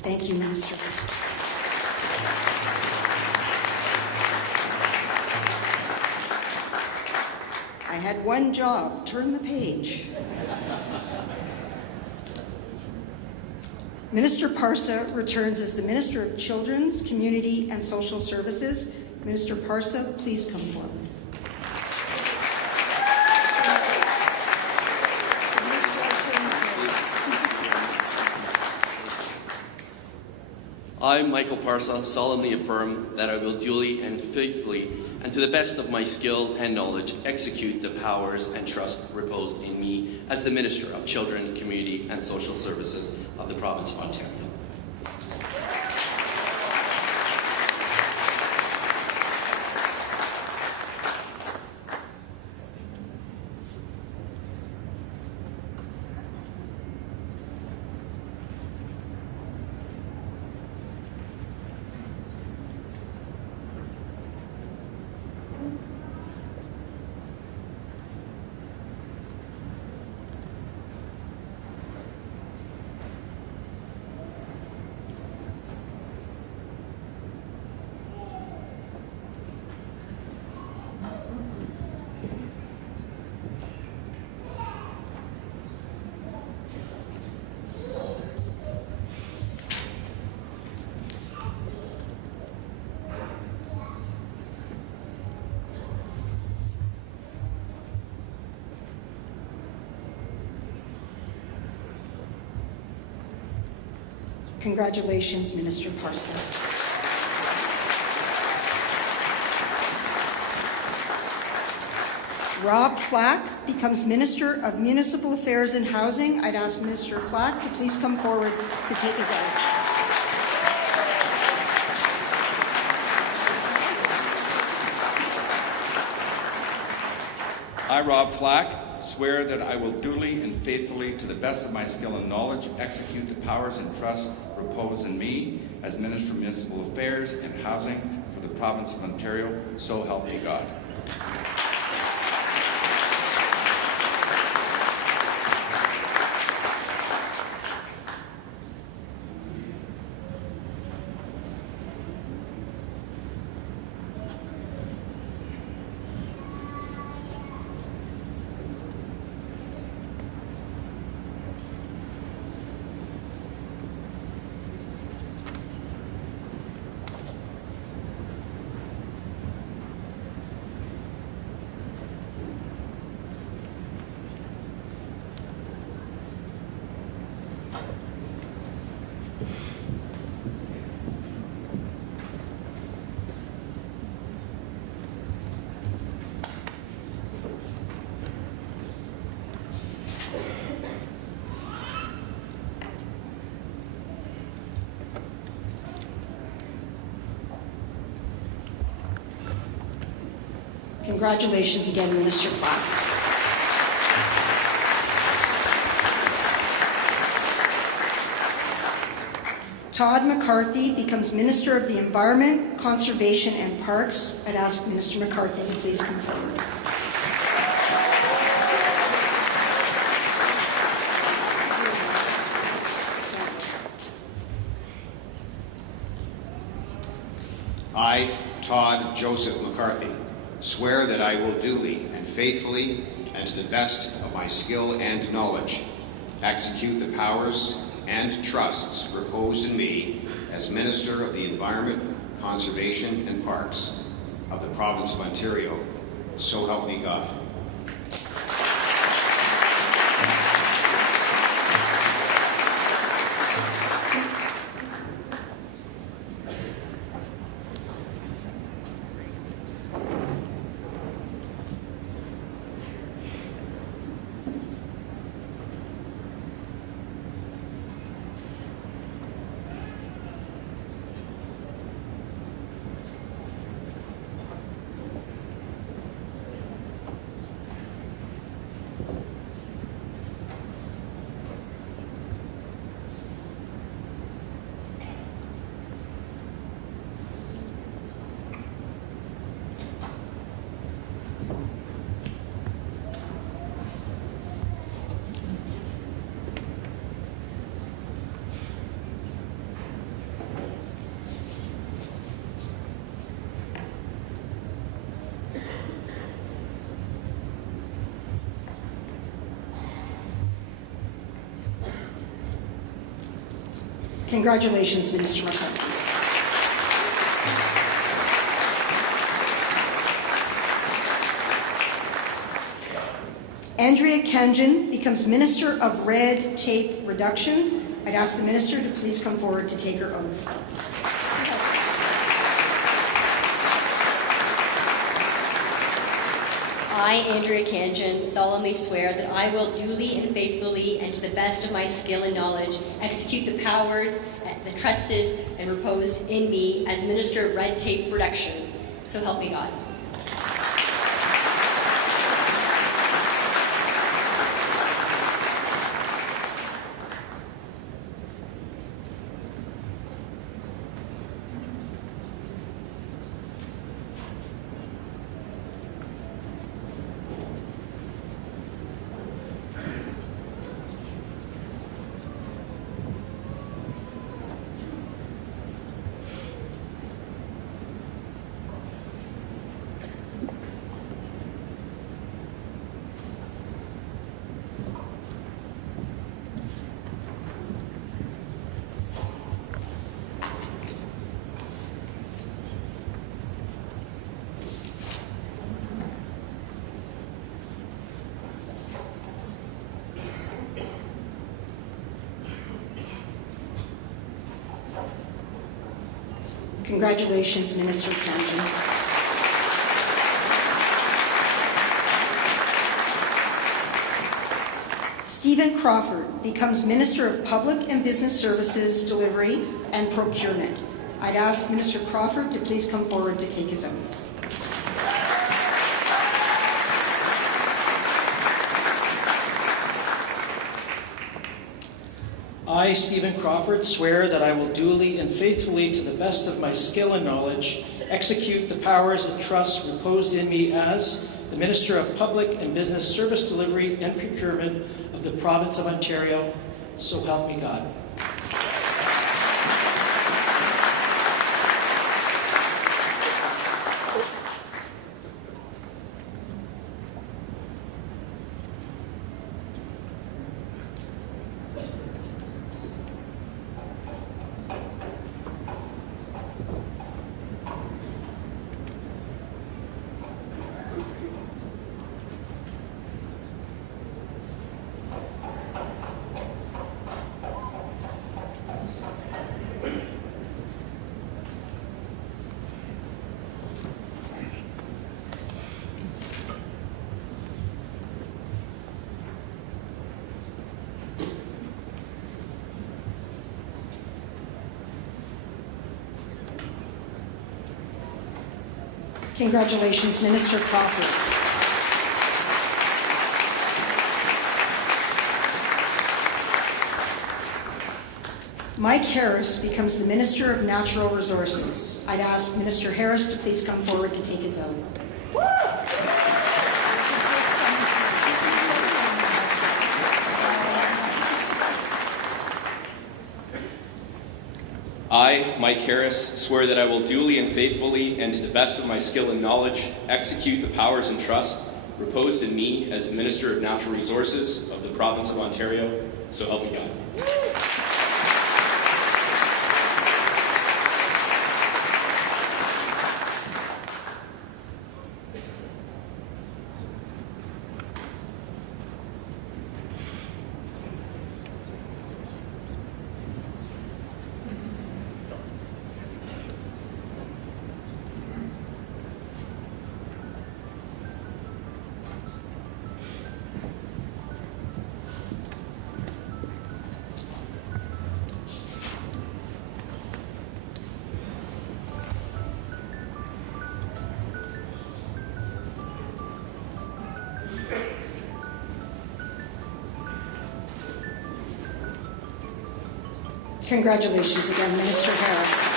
Thank you, Minister. I had one job, turn the page. Minister Parsa returns as the Minister of Children's, Community and Social Services. Minister Parsa, please come forward. I, Michael Parsa, solemnly affirm that I will duly and faithfully, and to the best of my skill and knowledge, execute the powers and trust reposed in me as the Minister of Children, Community and Social Services of the Province of Ontario. Congratulations, Minister Parsa. Rob Flack becomes Minister of Municipal Affairs and Housing. I'd ask Minister Flack to please come forward to take his oath. I, Rob Flack, swear that I will duly and faithfully, to the best of my skill and knowledge, execute the powers and trusts reposed in me as Minister of Municipal Affairs and Housing for the Province of Ontario, so help me God. Congratulations again, Minister Flack. Todd McCarthy becomes Minister of the Environment, Conservation and Parks. I'd ask Minister McCarthy to please come forward. I, Todd Joseph McCarthy, swear that I will duly and faithfully, and to the best of my skill and knowledge, execute the powers and trusts reposed in me as Minister of the Environment, Conservation and Parks of the Province of Ontario, so help me God. Congratulations, Minister McCarthy. Andrea Kanjan becomes Minister of Red Tape Reduction. I'd ask the Minister to please come forward to take her oath. I, Andrea Kanjan, solemnly swear that I will duly and faithfully, and to the best of my skill and knowledge, execute the powers that trusted and reposed in me as Minister of Red Tape Reduction. So help me God. Congratulations, Minister Kanjan. Stephen Crawford becomes Minister of Public and Business Services, Delivery and Procurement. I'd ask Minister Crawford to please come forward to take his oath. I, Stephen Crawford, swear that I will duly and faithfully, to the best of my skill and knowledge, execute the powers and trusts reposed in me as the Minister of Public and Business Service Delivery and Procurement of the Province of Ontario, so help me God. Congratulations, Minister Crawford. Mike Harris becomes the Minister of Natural Resources. I'd ask Minister Harris to please come forward to take his oath. I, Mike Harris, swear that I will duly and faithfully, and to the best of my skill and knowledge, execute the powers and trusts reposed in me as Minister of Natural Resources of the Province of Ontario, so help me God. Congratulations again, Minister Harris.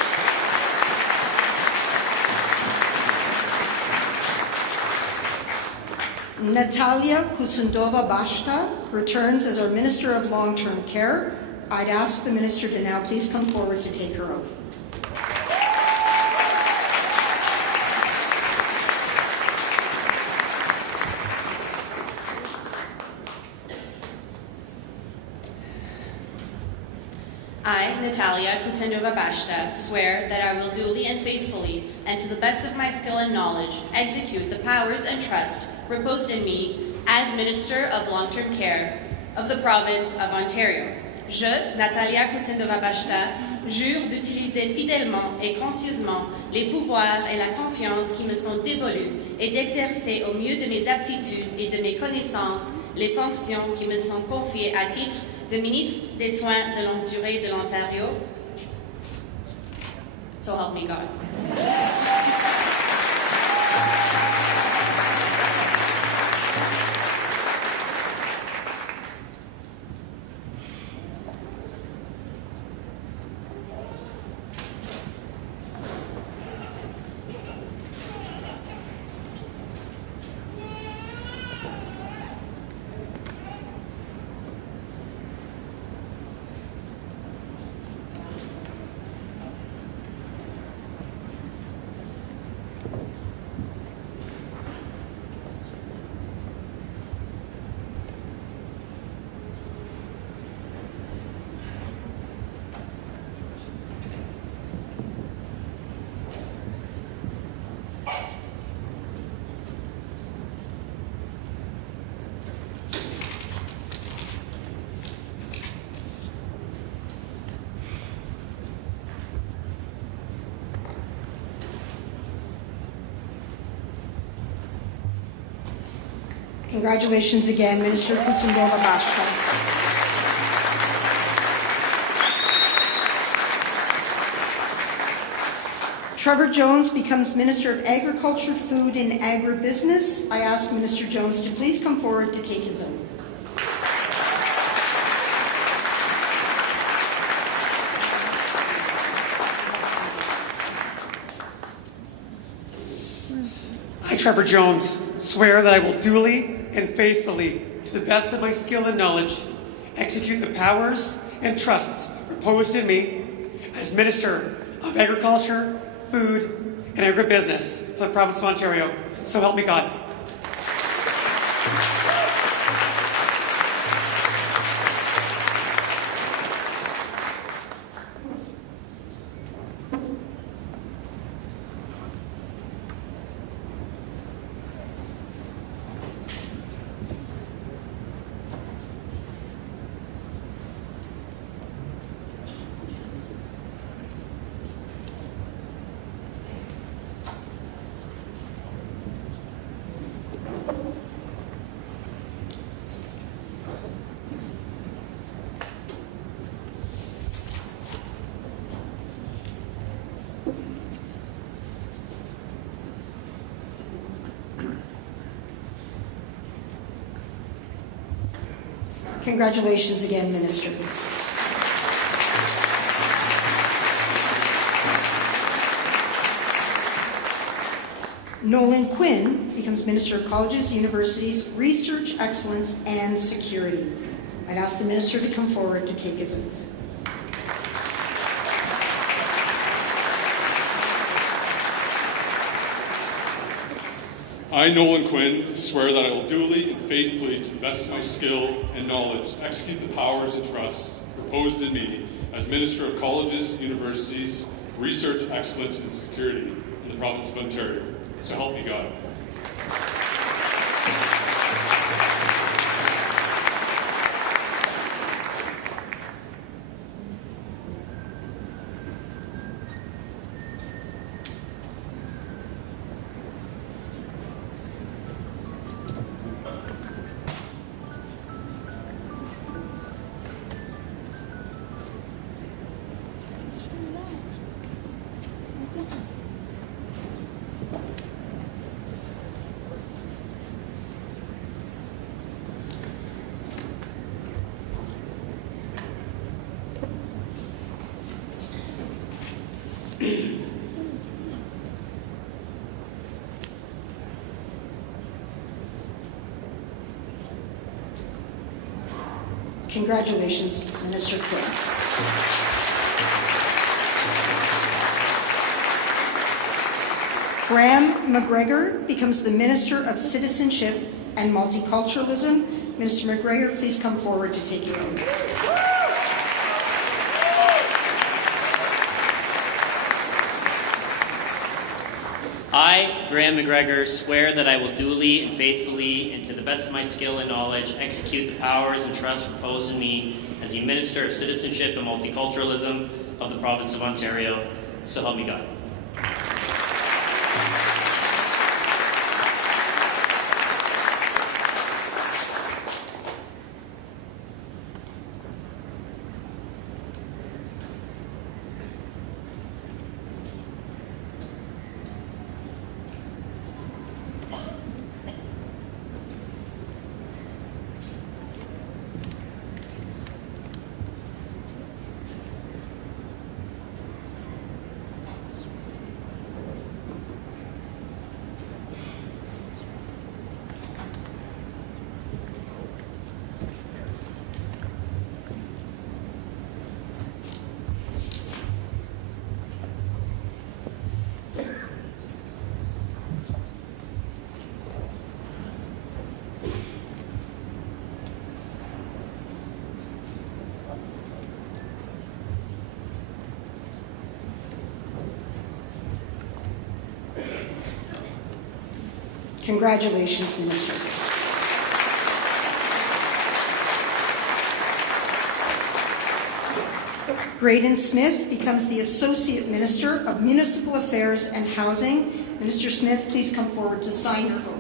Natalia Kusundova-Bashta returns as our Minister of Long-Term Care. I'd ask the Minister to now please come forward to take her oath. I, Natalia Kusendova-Bashta, swear that I will duly and faithfully, and to the best of my skill and knowledge, execute the powers and trust reposed in me as Minister of Long-Term Care of the Province of Ontario. Je, Natalia Kusendova-Bashta, jure d'utiliser fidèlement et conscieusement les pouvoirs et la confiance qui me sont dévolus et d'exercer au mieux de mes aptitudes et de mes connaissances les fonctions qui me sont confiées à titre de ministre des Soins de longue durée de l'Ontario. So help me God. Congratulations again, Minister Kusindova Bashta. Trevor Jones becomes Minister of Agriculture, Food and Agribusiness. I ask Minister Jones to please come forward to take his oath. I, Trevor Jones, swear that I will duly and faithfully, to the best of my skill and knowledge, execute the powers and trusts reposed in me as Minister of Agriculture, Food and Agribusiness for the Province of Ontario. So help me God. Congratulations again, Minister. Nolan Quinn becomes Minister of Colleges, Universities, Research Excellence and Security. I'd ask the Minister to come forward to take his oath. I, Nolan Quinn, swear that I will duly and faithfully, to the best of my skill and knowledge, execute the powers and trusts reposed in me as Minister of Colleges, Universities, Research Excellence and Security in the Province of Ontario. So help me God. Congratulations, Minister Quinn. Graham McGregor becomes the Minister of Citizenship and Multiculturalism. Minister McGregor, please come forward to take your oath. I, Graham McGregor, swear that I will duly and faithfully, and to the best of my skill and knowledge, execute the powers and trusts reposed in me as the Minister of Citizenship and Multiculturalism of the Province of Ontario. So help me God. Congratulations, Minister. Graydon Smith becomes the Associate Minister of Municipal Affairs and Housing. Minister Smith, please come forward to sign your oath.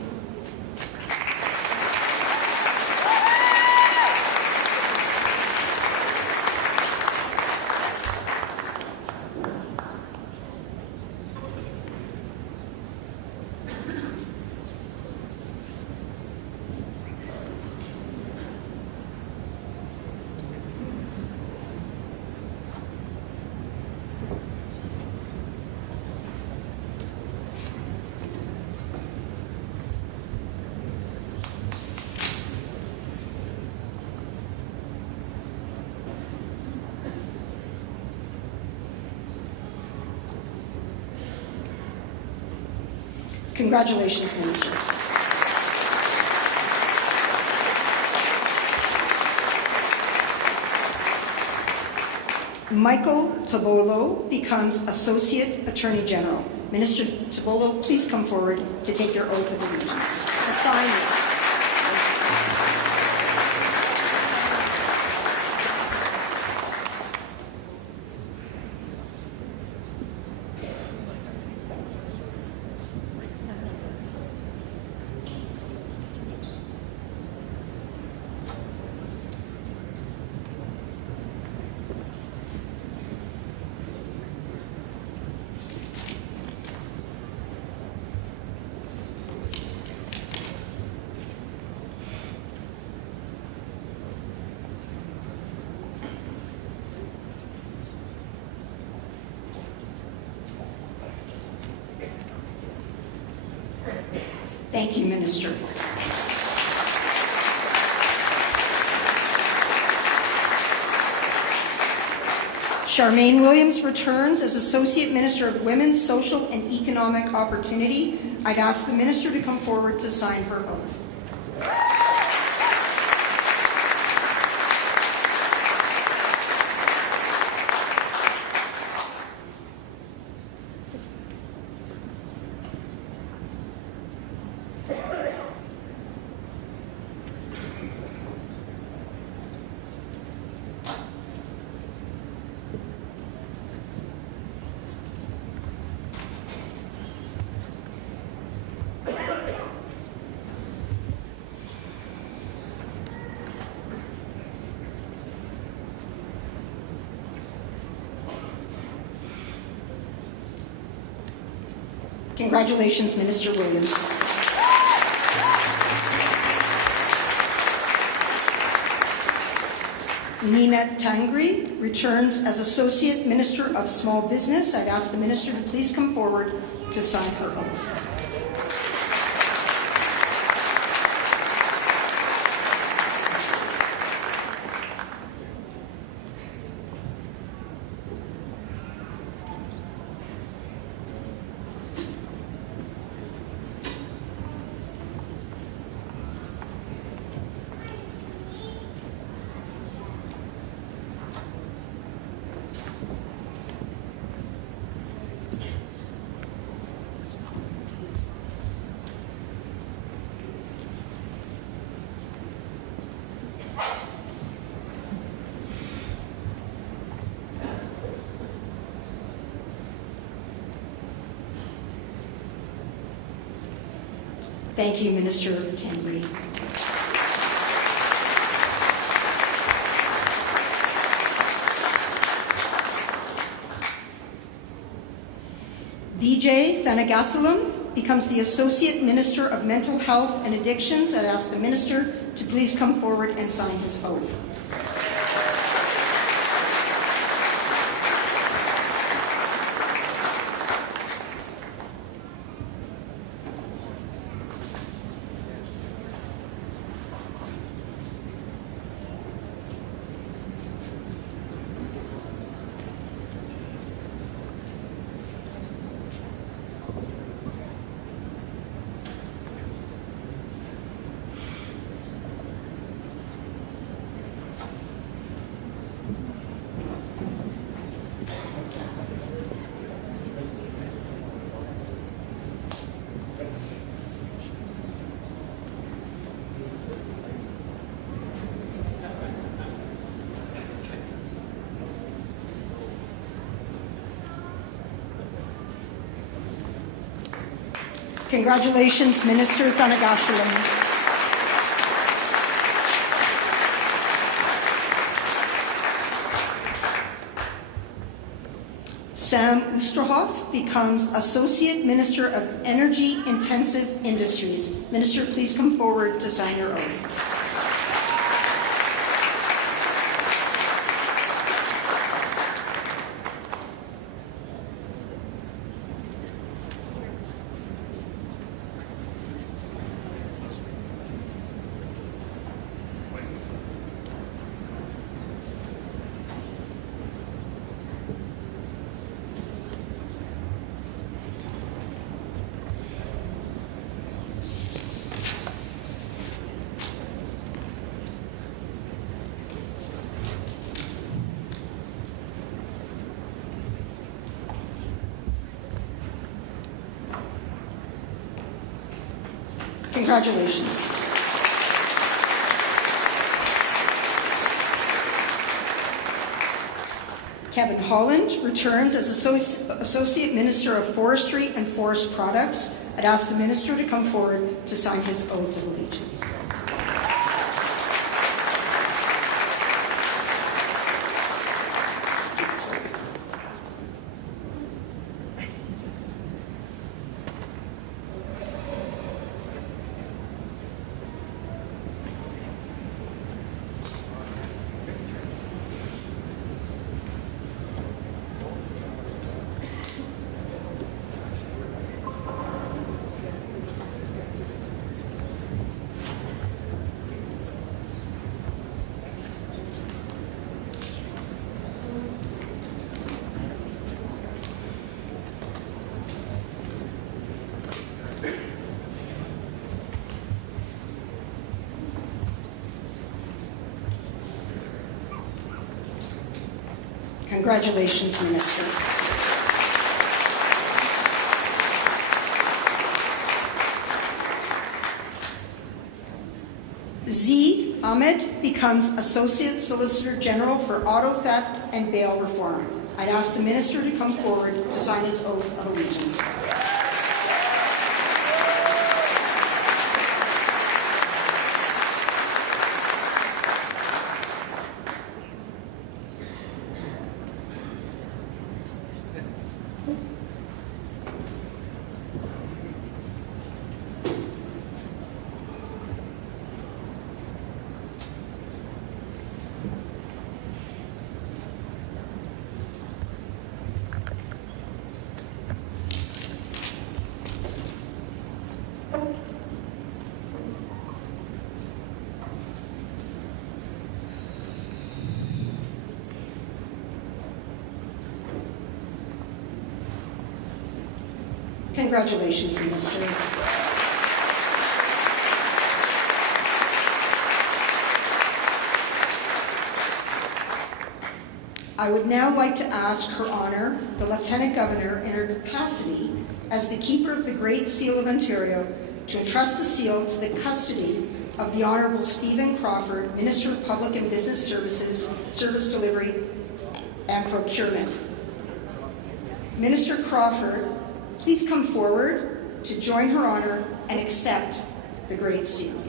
Congratulations, Minister. Michael Tabolo becomes Associate Attorney General. Minister Tabolo, please come forward to take your oath of allegiance. Assign it. Thank you, Minister. Charmaine Williams returns as Associate Minister of Women's Social and Economic Opportunity. I'd ask the Minister to come forward to sign her oath. Congratulations, Minister Williams. Nina Tangri returns as Associate Minister of Small Business. I'd ask the Minister to please come forward to sign her oath. Thank you, Minister Tangri. Vijay Thanagasalam becomes the Associate Minister of Mental Health and Addictions. I'd ask the Minister to please come forward and sign his oath. Congratulations, Minister Thanagasalam. Sam Oosterhoff becomes Associate Minister of Energy Intensive Industries. Minister, please come forward to sign your oath. Congratulations. Kevin Holland returns as Associate Minister of Forestry and Forest Products. I'd ask the Minister to come forward to sign his oath of allegiance. Congratulations, Minister. Z. Ahmed becomes Associate Solicitor General for Auto Theft and Bail Reform. I'd ask the Minister to come forward to sign his oath of allegiance. Congratulations, Minister. I would now like to ask Her Honour, the Lieutenant Governor, in her capacity as the Keeper of the Great Seal of Ontario, to entrust the seal to the custody of the Honourable Stephen Crawford, Minister of Public and Business Services, Service Delivery and Procurement. Minister Crawford, please come forward to join Her Honour and accept the Great Seal.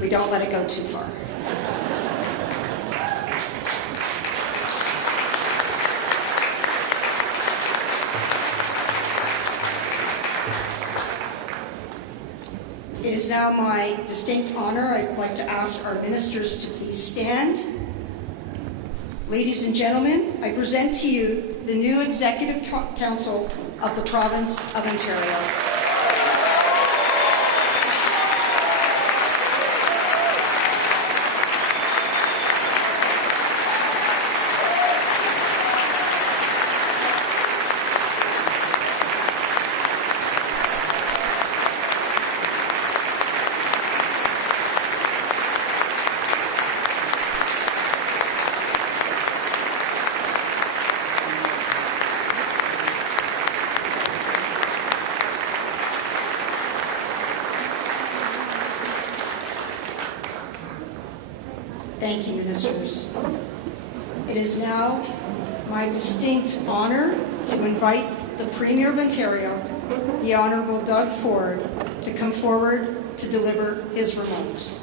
We don't let it go too far. It is now my distinct honor. I'd like to ask our ministers to please stand. Ladies and gentlemen, I present to you the new Executive Council of the Province of Ontario. Thank you, ministers. It is now my distinct honor to invite the Premier of Ontario, the Honourable Doug Ford, to come forward to deliver his remarks.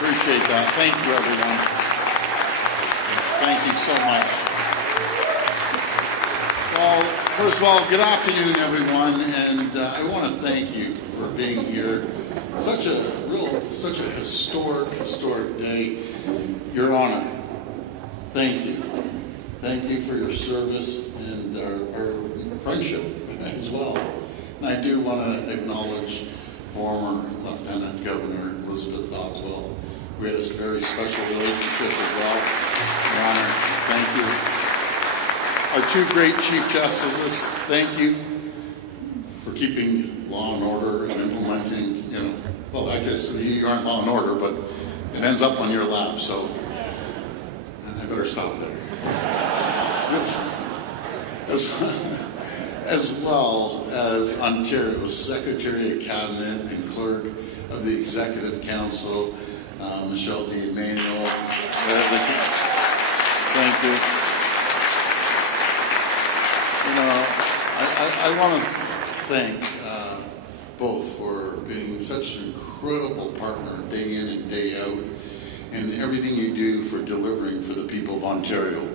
Appreciate that. Thank you, everyone. Thank you so much. Well, first of all, good afternoon, everyone, and I want to thank you for being here. Such a historic day. Your Honor, thank you. Thank you for your service and our friendship as well. And I do want to acknowledge former Lieutenant Governor Elizabeth Dodswell. We had a very special relationship as well. Your Honor, thank you. Our two great Chief Justices, thank you for keeping law and order and implementing, well, I guess you aren't law and order, but it ends up on your lap, so I better stop there. As well as Ontario's Secretary of Cabinet and Clerk of the Executive Council, Michelle D'Emmanuel. Thank you. I want to thank both for being such an incredible partner day in and day out, and everything you do for delivering for the people of Ontario.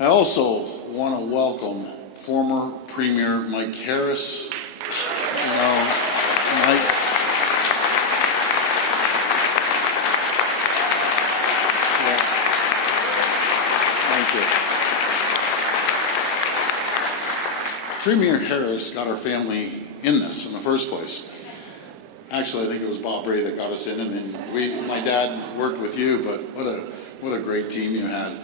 I also want to welcome former Premier Mike Harris. Mike, thank you. Premier Harris got our family in this in the first place. Actually, I think it was Bob Ray that got us in, and then my dad worked with you, but what a great team you had.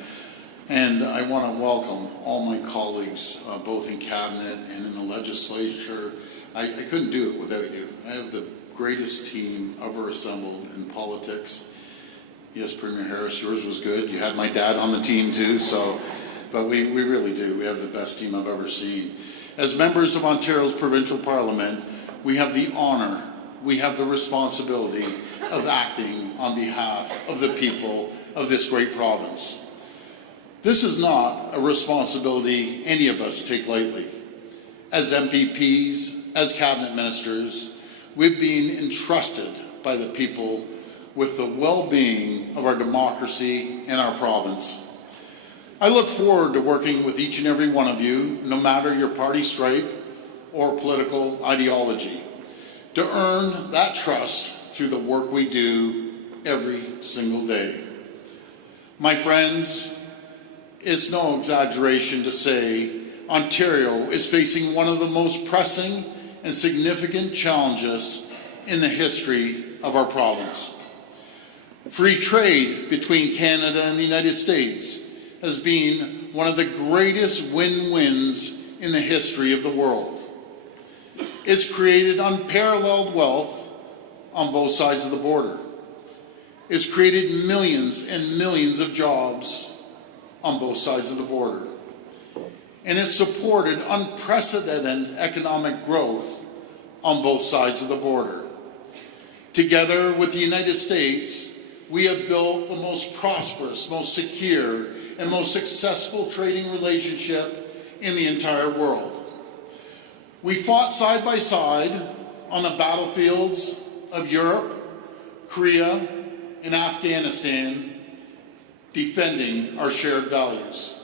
And I want to welcome all my colleagues, both in Cabinet and in the legislature. I couldn't do it without you. I have the greatest team ever assembled in politics. Yes, Premier Harris, yours was good. You had my dad on the team too, but we really do. We have the best team I've ever seen. As members of Ontario's provincial parliament, we have the honor, we have the responsibility of acting on behalf of the people of this great province. This is not a responsibility any of us take lightly. As MPPs, as cabinet ministers, we've been entrusted by the people with the well-being of our democracy and our province. I look forward to working with each and every one of you, no matter your party stripe or political ideology, to earn that trust through the work we do every single day. My friends, it's no exaggeration to say Ontario is facing one of the most pressing and significant challenges in the history of our province. Free trade between Canada and the United States has been one of the greatest win-wins in the history of the world. It's created unparalleled wealth on both sides of the border. It's created millions and millions of jobs on both sides of the border. And it's supported unprecedented economic growth on both sides of the border. Together with the United States, we have built the most prosperous, most secure, and most successful trading relationship in the entire world. We fought side by side on the battlefields of Europe, Korea, and Afghanistan, defending our shared values.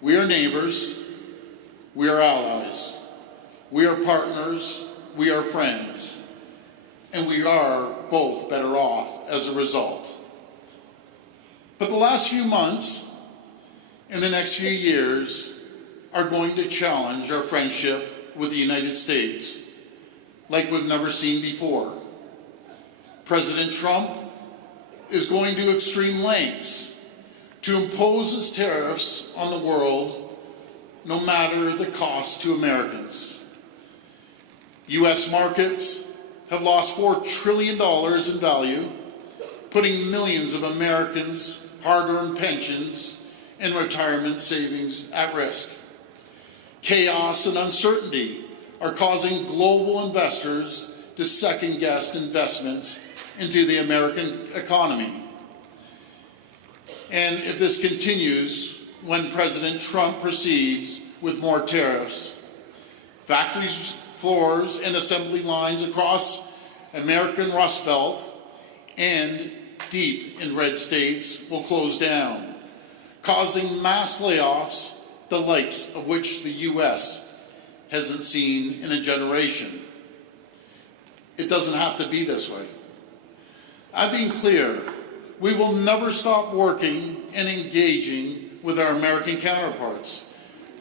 We are neighbors, we are allies, we are partners, we are friends, and we are both better off as a result. But the last few months and the next few years are going to challenge our friendship with the United States like we've never seen before. President Trump is going to extreme lengths to impose his tariffs on the world, no matter the cost to Americans. U.S. markets have lost $4 trillion in value, putting millions of Americans' hard-earned pensions and retirement savings at risk. Chaos and uncertainty are causing global investors to second-guess investments into the American economy. And if this continues, when President Trump proceeds with more tariffs, factories, floors, and assembly lines across American Rust Belt and deep in red states will close down, causing mass layoffs, the likes of which the U.S. hasn't seen in a generation. It doesn't have to be this way. I've been clear, we will never stop working and engaging with our American counterparts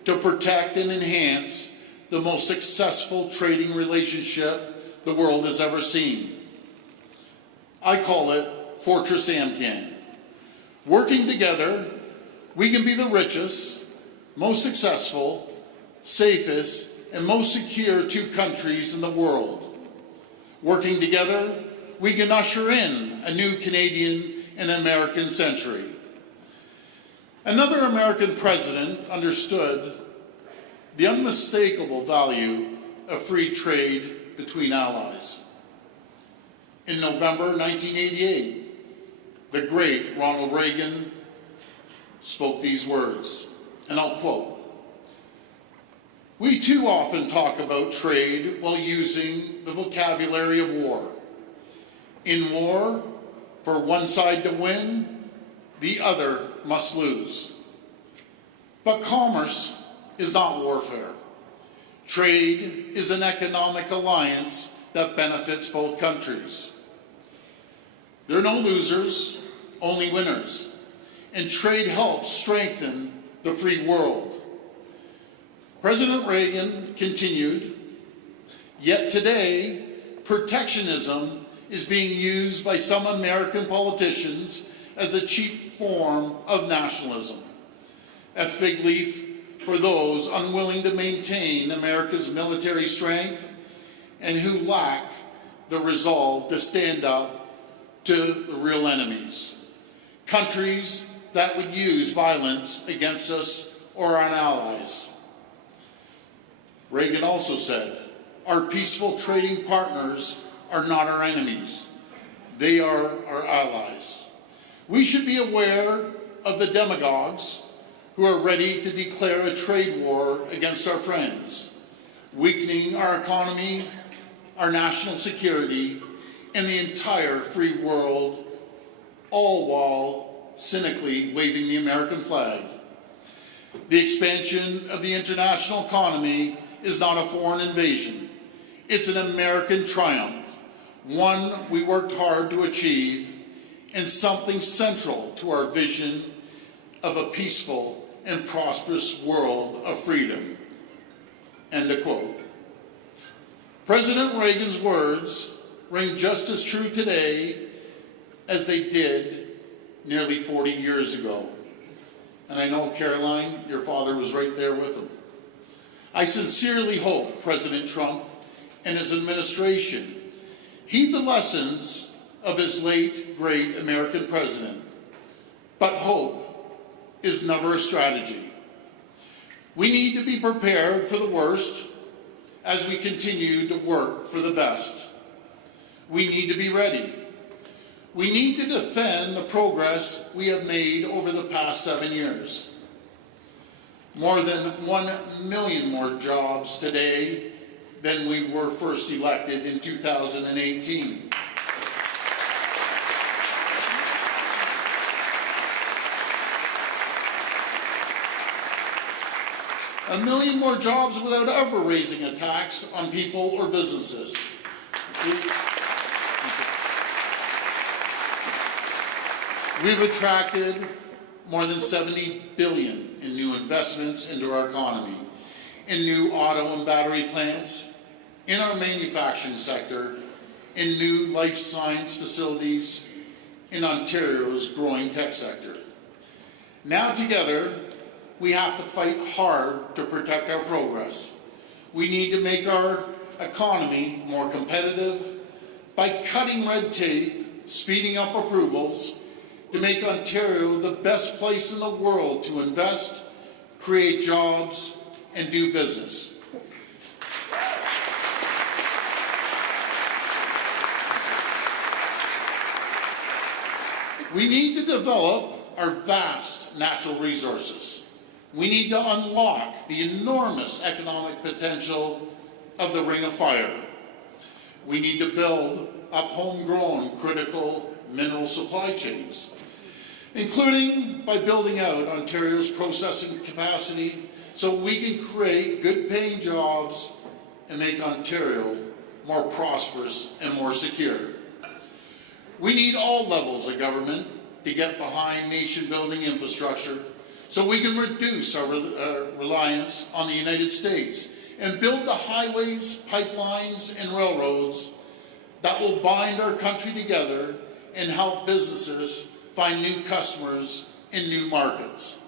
to protect and enhance the most successful trading relationship the world has ever seen. I call it Fortress AMCAN. Working together, we can be the richest, most successful, safest, and most secure 2 countries in the world. Working together, we can usher in a new Canadian and American century. Another American president understood the unmistakable value of free trade between allies. In November 1988, the great Ronald Reagan spoke these words, and I'll quote, "We too often talk about trade while using the vocabulary of war. In war, for one side to win, the other must lose. But commerce is not warfare. Trade is an economic alliance that benefits both countries. There are no losers, only winners, and trade helps strengthen the free world." President Reagan continued, "Yet today, protectionism is being used by some American politicians as a cheap form of nationalism, a fig leaf for those unwilling to maintain America's military strength and who lack the resolve to stand up to the real enemies, countries that would use violence against us or our allies." Reagan also said, "Our peaceful trading partners are not our enemies. They are our allies." We should be aware of the demagogues who are ready to declare a trade war against our friends, weakening our economy, our national security, and the entire free world, all while cynically waving the American flag. The expansion of the international economy is not a foreign invasion. It's an American triumph, one we worked hard to achieve, and something central to our vision of a peaceful and prosperous world of freedom. End of quote. President Reagan's words ring just as true today as they did nearly 40 years ago. And I know, Caroline, your father was right there with him. I sincerely hope President Trump and his administration heed the lessons of his late, great American president. But hope is never a strategy. We need to be prepared for the worst as we continue to work for the best. We need to be ready. We need to defend the progress we have made over the past 7 years. More than 1 million more jobs today than we were first elected in 2018. A million more jobs without ever raising a tax on people or businesses. We've attracted more than $70 billion in new investments into our economy, in new auto and battery plants, in our manufacturing sector, in new life science facilities, in Ontario's growing tech sector. Now together, we have to fight hard to protect our progress. We need to make our economy more competitive by cutting red tape, speeding up approvals, to make Ontario the best place in the world to invest, create jobs, and do business. We need to develop our vast natural resources. We need to unlock the enormous economic potential of the Ring of Fire. We need to build up homegrown critical mineral supply chains. including by building out Ontario's processing capacity so we can create good-paying jobs and make Ontario more prosperous and more secure. We need all levels of government to get behind nation-building infrastructure so we can reduce our reliance on the United States and build the highways, pipelines, and railroads that will bind our country together and help businesses find new customers in new markets.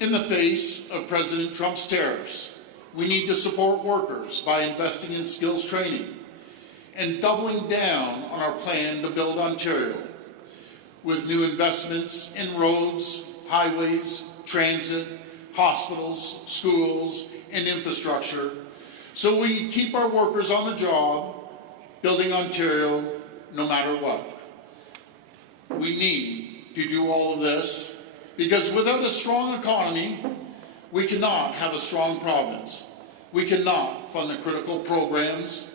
In the face of President Trump's tariffs, we need to support workers by investing in skills training and doubling down on our plan to build Ontario with new investments in roads, highways, transit, hospitals, schools, and infrastructure so we can keep our workers on the job, building Ontario no matter what. We need to do all of this because without a strong economy, we cannot have a strong province. We cannot fund the critical programs,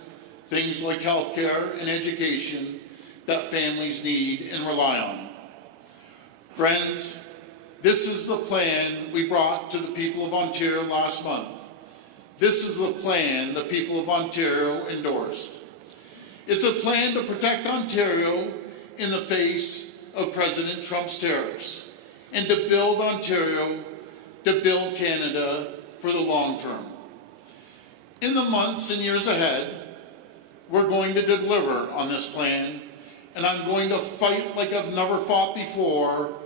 things like healthcare and education, that families need and rely on. Friends, this is the plan we brought to the people of Ontario last month. This is the plan the people of Ontario endorsed. It's a plan to protect Ontario in the face of President Trump's tariffs and to build Ontario, to build Canada for the long term. In the months and years ahead, we're going to deliver on this plan, and I'm going to fight like I've never fought before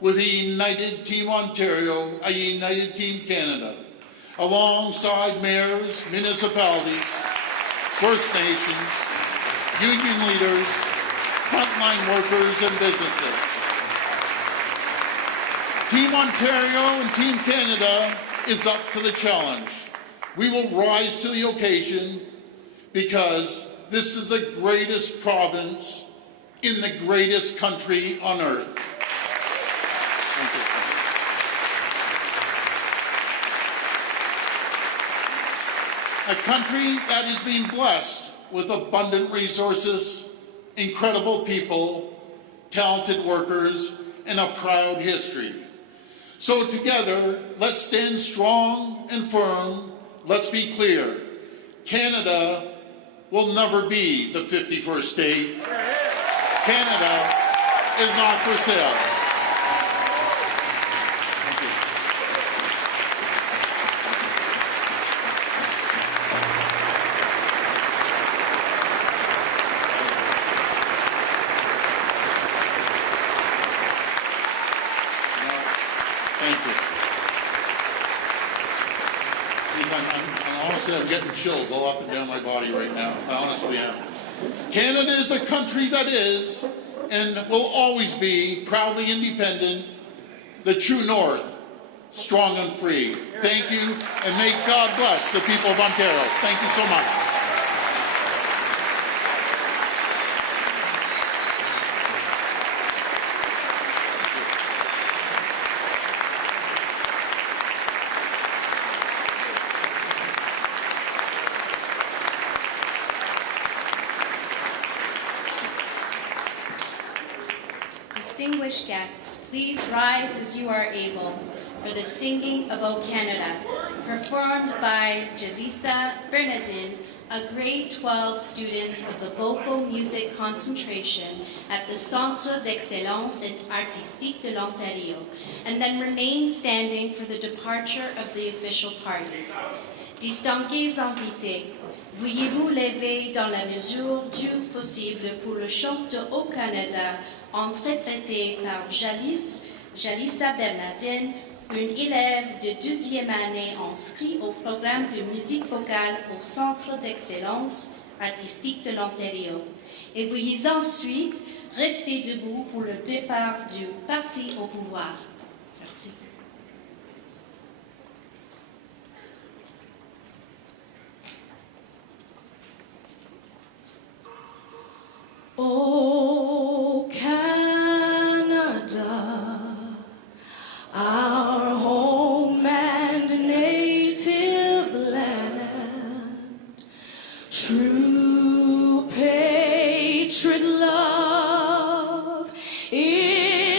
with a united Team Ontario, a united Team Canada, alongside mayors, municipalities, First Nations, union leaders, frontline workers, and businesses. Team Ontario and Team Canada is up to the challenge. We will rise to the occasion because this is the greatest province in the greatest country on earth. Thank you. A country that is being blessed with abundant resources, incredible people, talented workers, and a proud history. So together, let's stand strong and firm. Let's be clear. Canada will never be the 51st state. Canada is not for sale. Thank you. Thank you. Honestly, I'm getting chills all up and down my body right now. I honestly am. Canada is a country that is and will always be proudly independent, the true north, strong and free. Thank you, and may God bless the people of Ontario. Thank you so much. Distinguished guests, please rise as you are able for the singing of O Canada, performed by Jelisa Bernardin, a grade 12 student of the Vocal Music Concentration at the Centre d'Excellence Artistique de l'Ontario, and then remain standing for the departure of the official party. Distingués invités, veuillez-vous lever dans la mesure du possible pour le chant de O Canada, interprété par Jelisa Bernardin, une élève de 12e année inscrite au programme de musique vocale au Centre d'Excellence Artistique de l'Ontario. Et veuillez ensuite rester debout pour le départ du parti au pouvoir. Merci. O Canada, our home and native land, true patriot love is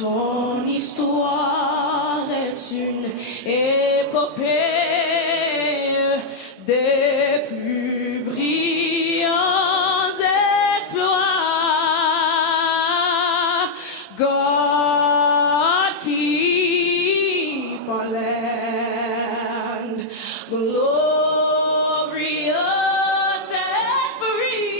Ton histoire est une épopée des plus brillants exploits. God keep our land glorious and free.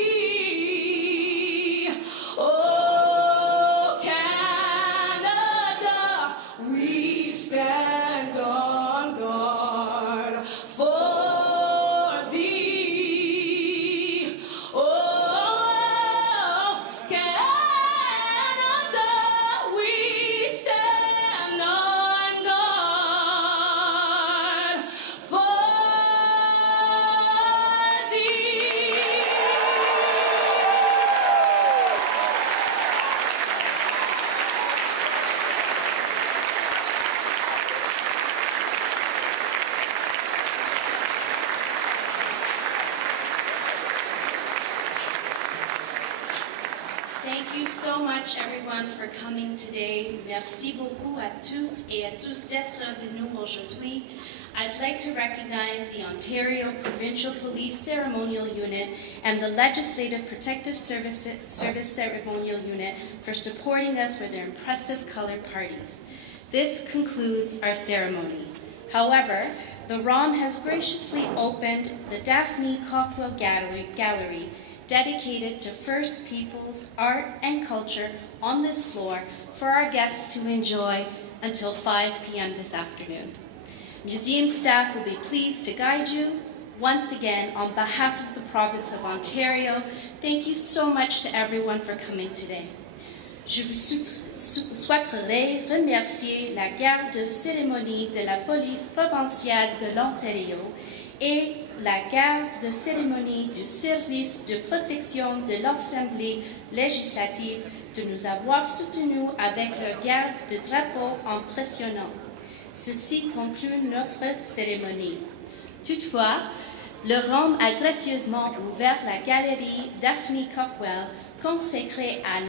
Oh, Canada, we stand on guard for thee. Oh, Canada, we stand on guard for thee. Thank you so much, everyone, for coming today. Merci beaucoup à toutes et à tous d'être venus aujourd'hui. I'd like to recognize the Ontario Provincial Police Ceremonial Unit and the Legislative Protective Service Ceremonial Unit for supporting us with their impressive color parties. This concludes our ceremony. However, the ROM has graciously opened the Daphne Cockwell Gallery, dedicated to First Peoples art and culture on this floor for our guests to enjoy until 5 p.m. this afternoon. Museum staff will be pleased to guide you. Once again, on behalf of the province of Ontario, thank you so much to everyone for coming today. Je vous souhaiterais remercier la garde de cérémonie de la police provinciale de l'Ontario et la garde de cérémonie du service de protection de l'Assemblée législative de nous avoir soutenus avec leur garde de drapeau impressionnant. Ceci conclut notre cérémonie. Toutefois, le ROM a gracieusement ouvert la galerie Daphne Cockwell consacrée à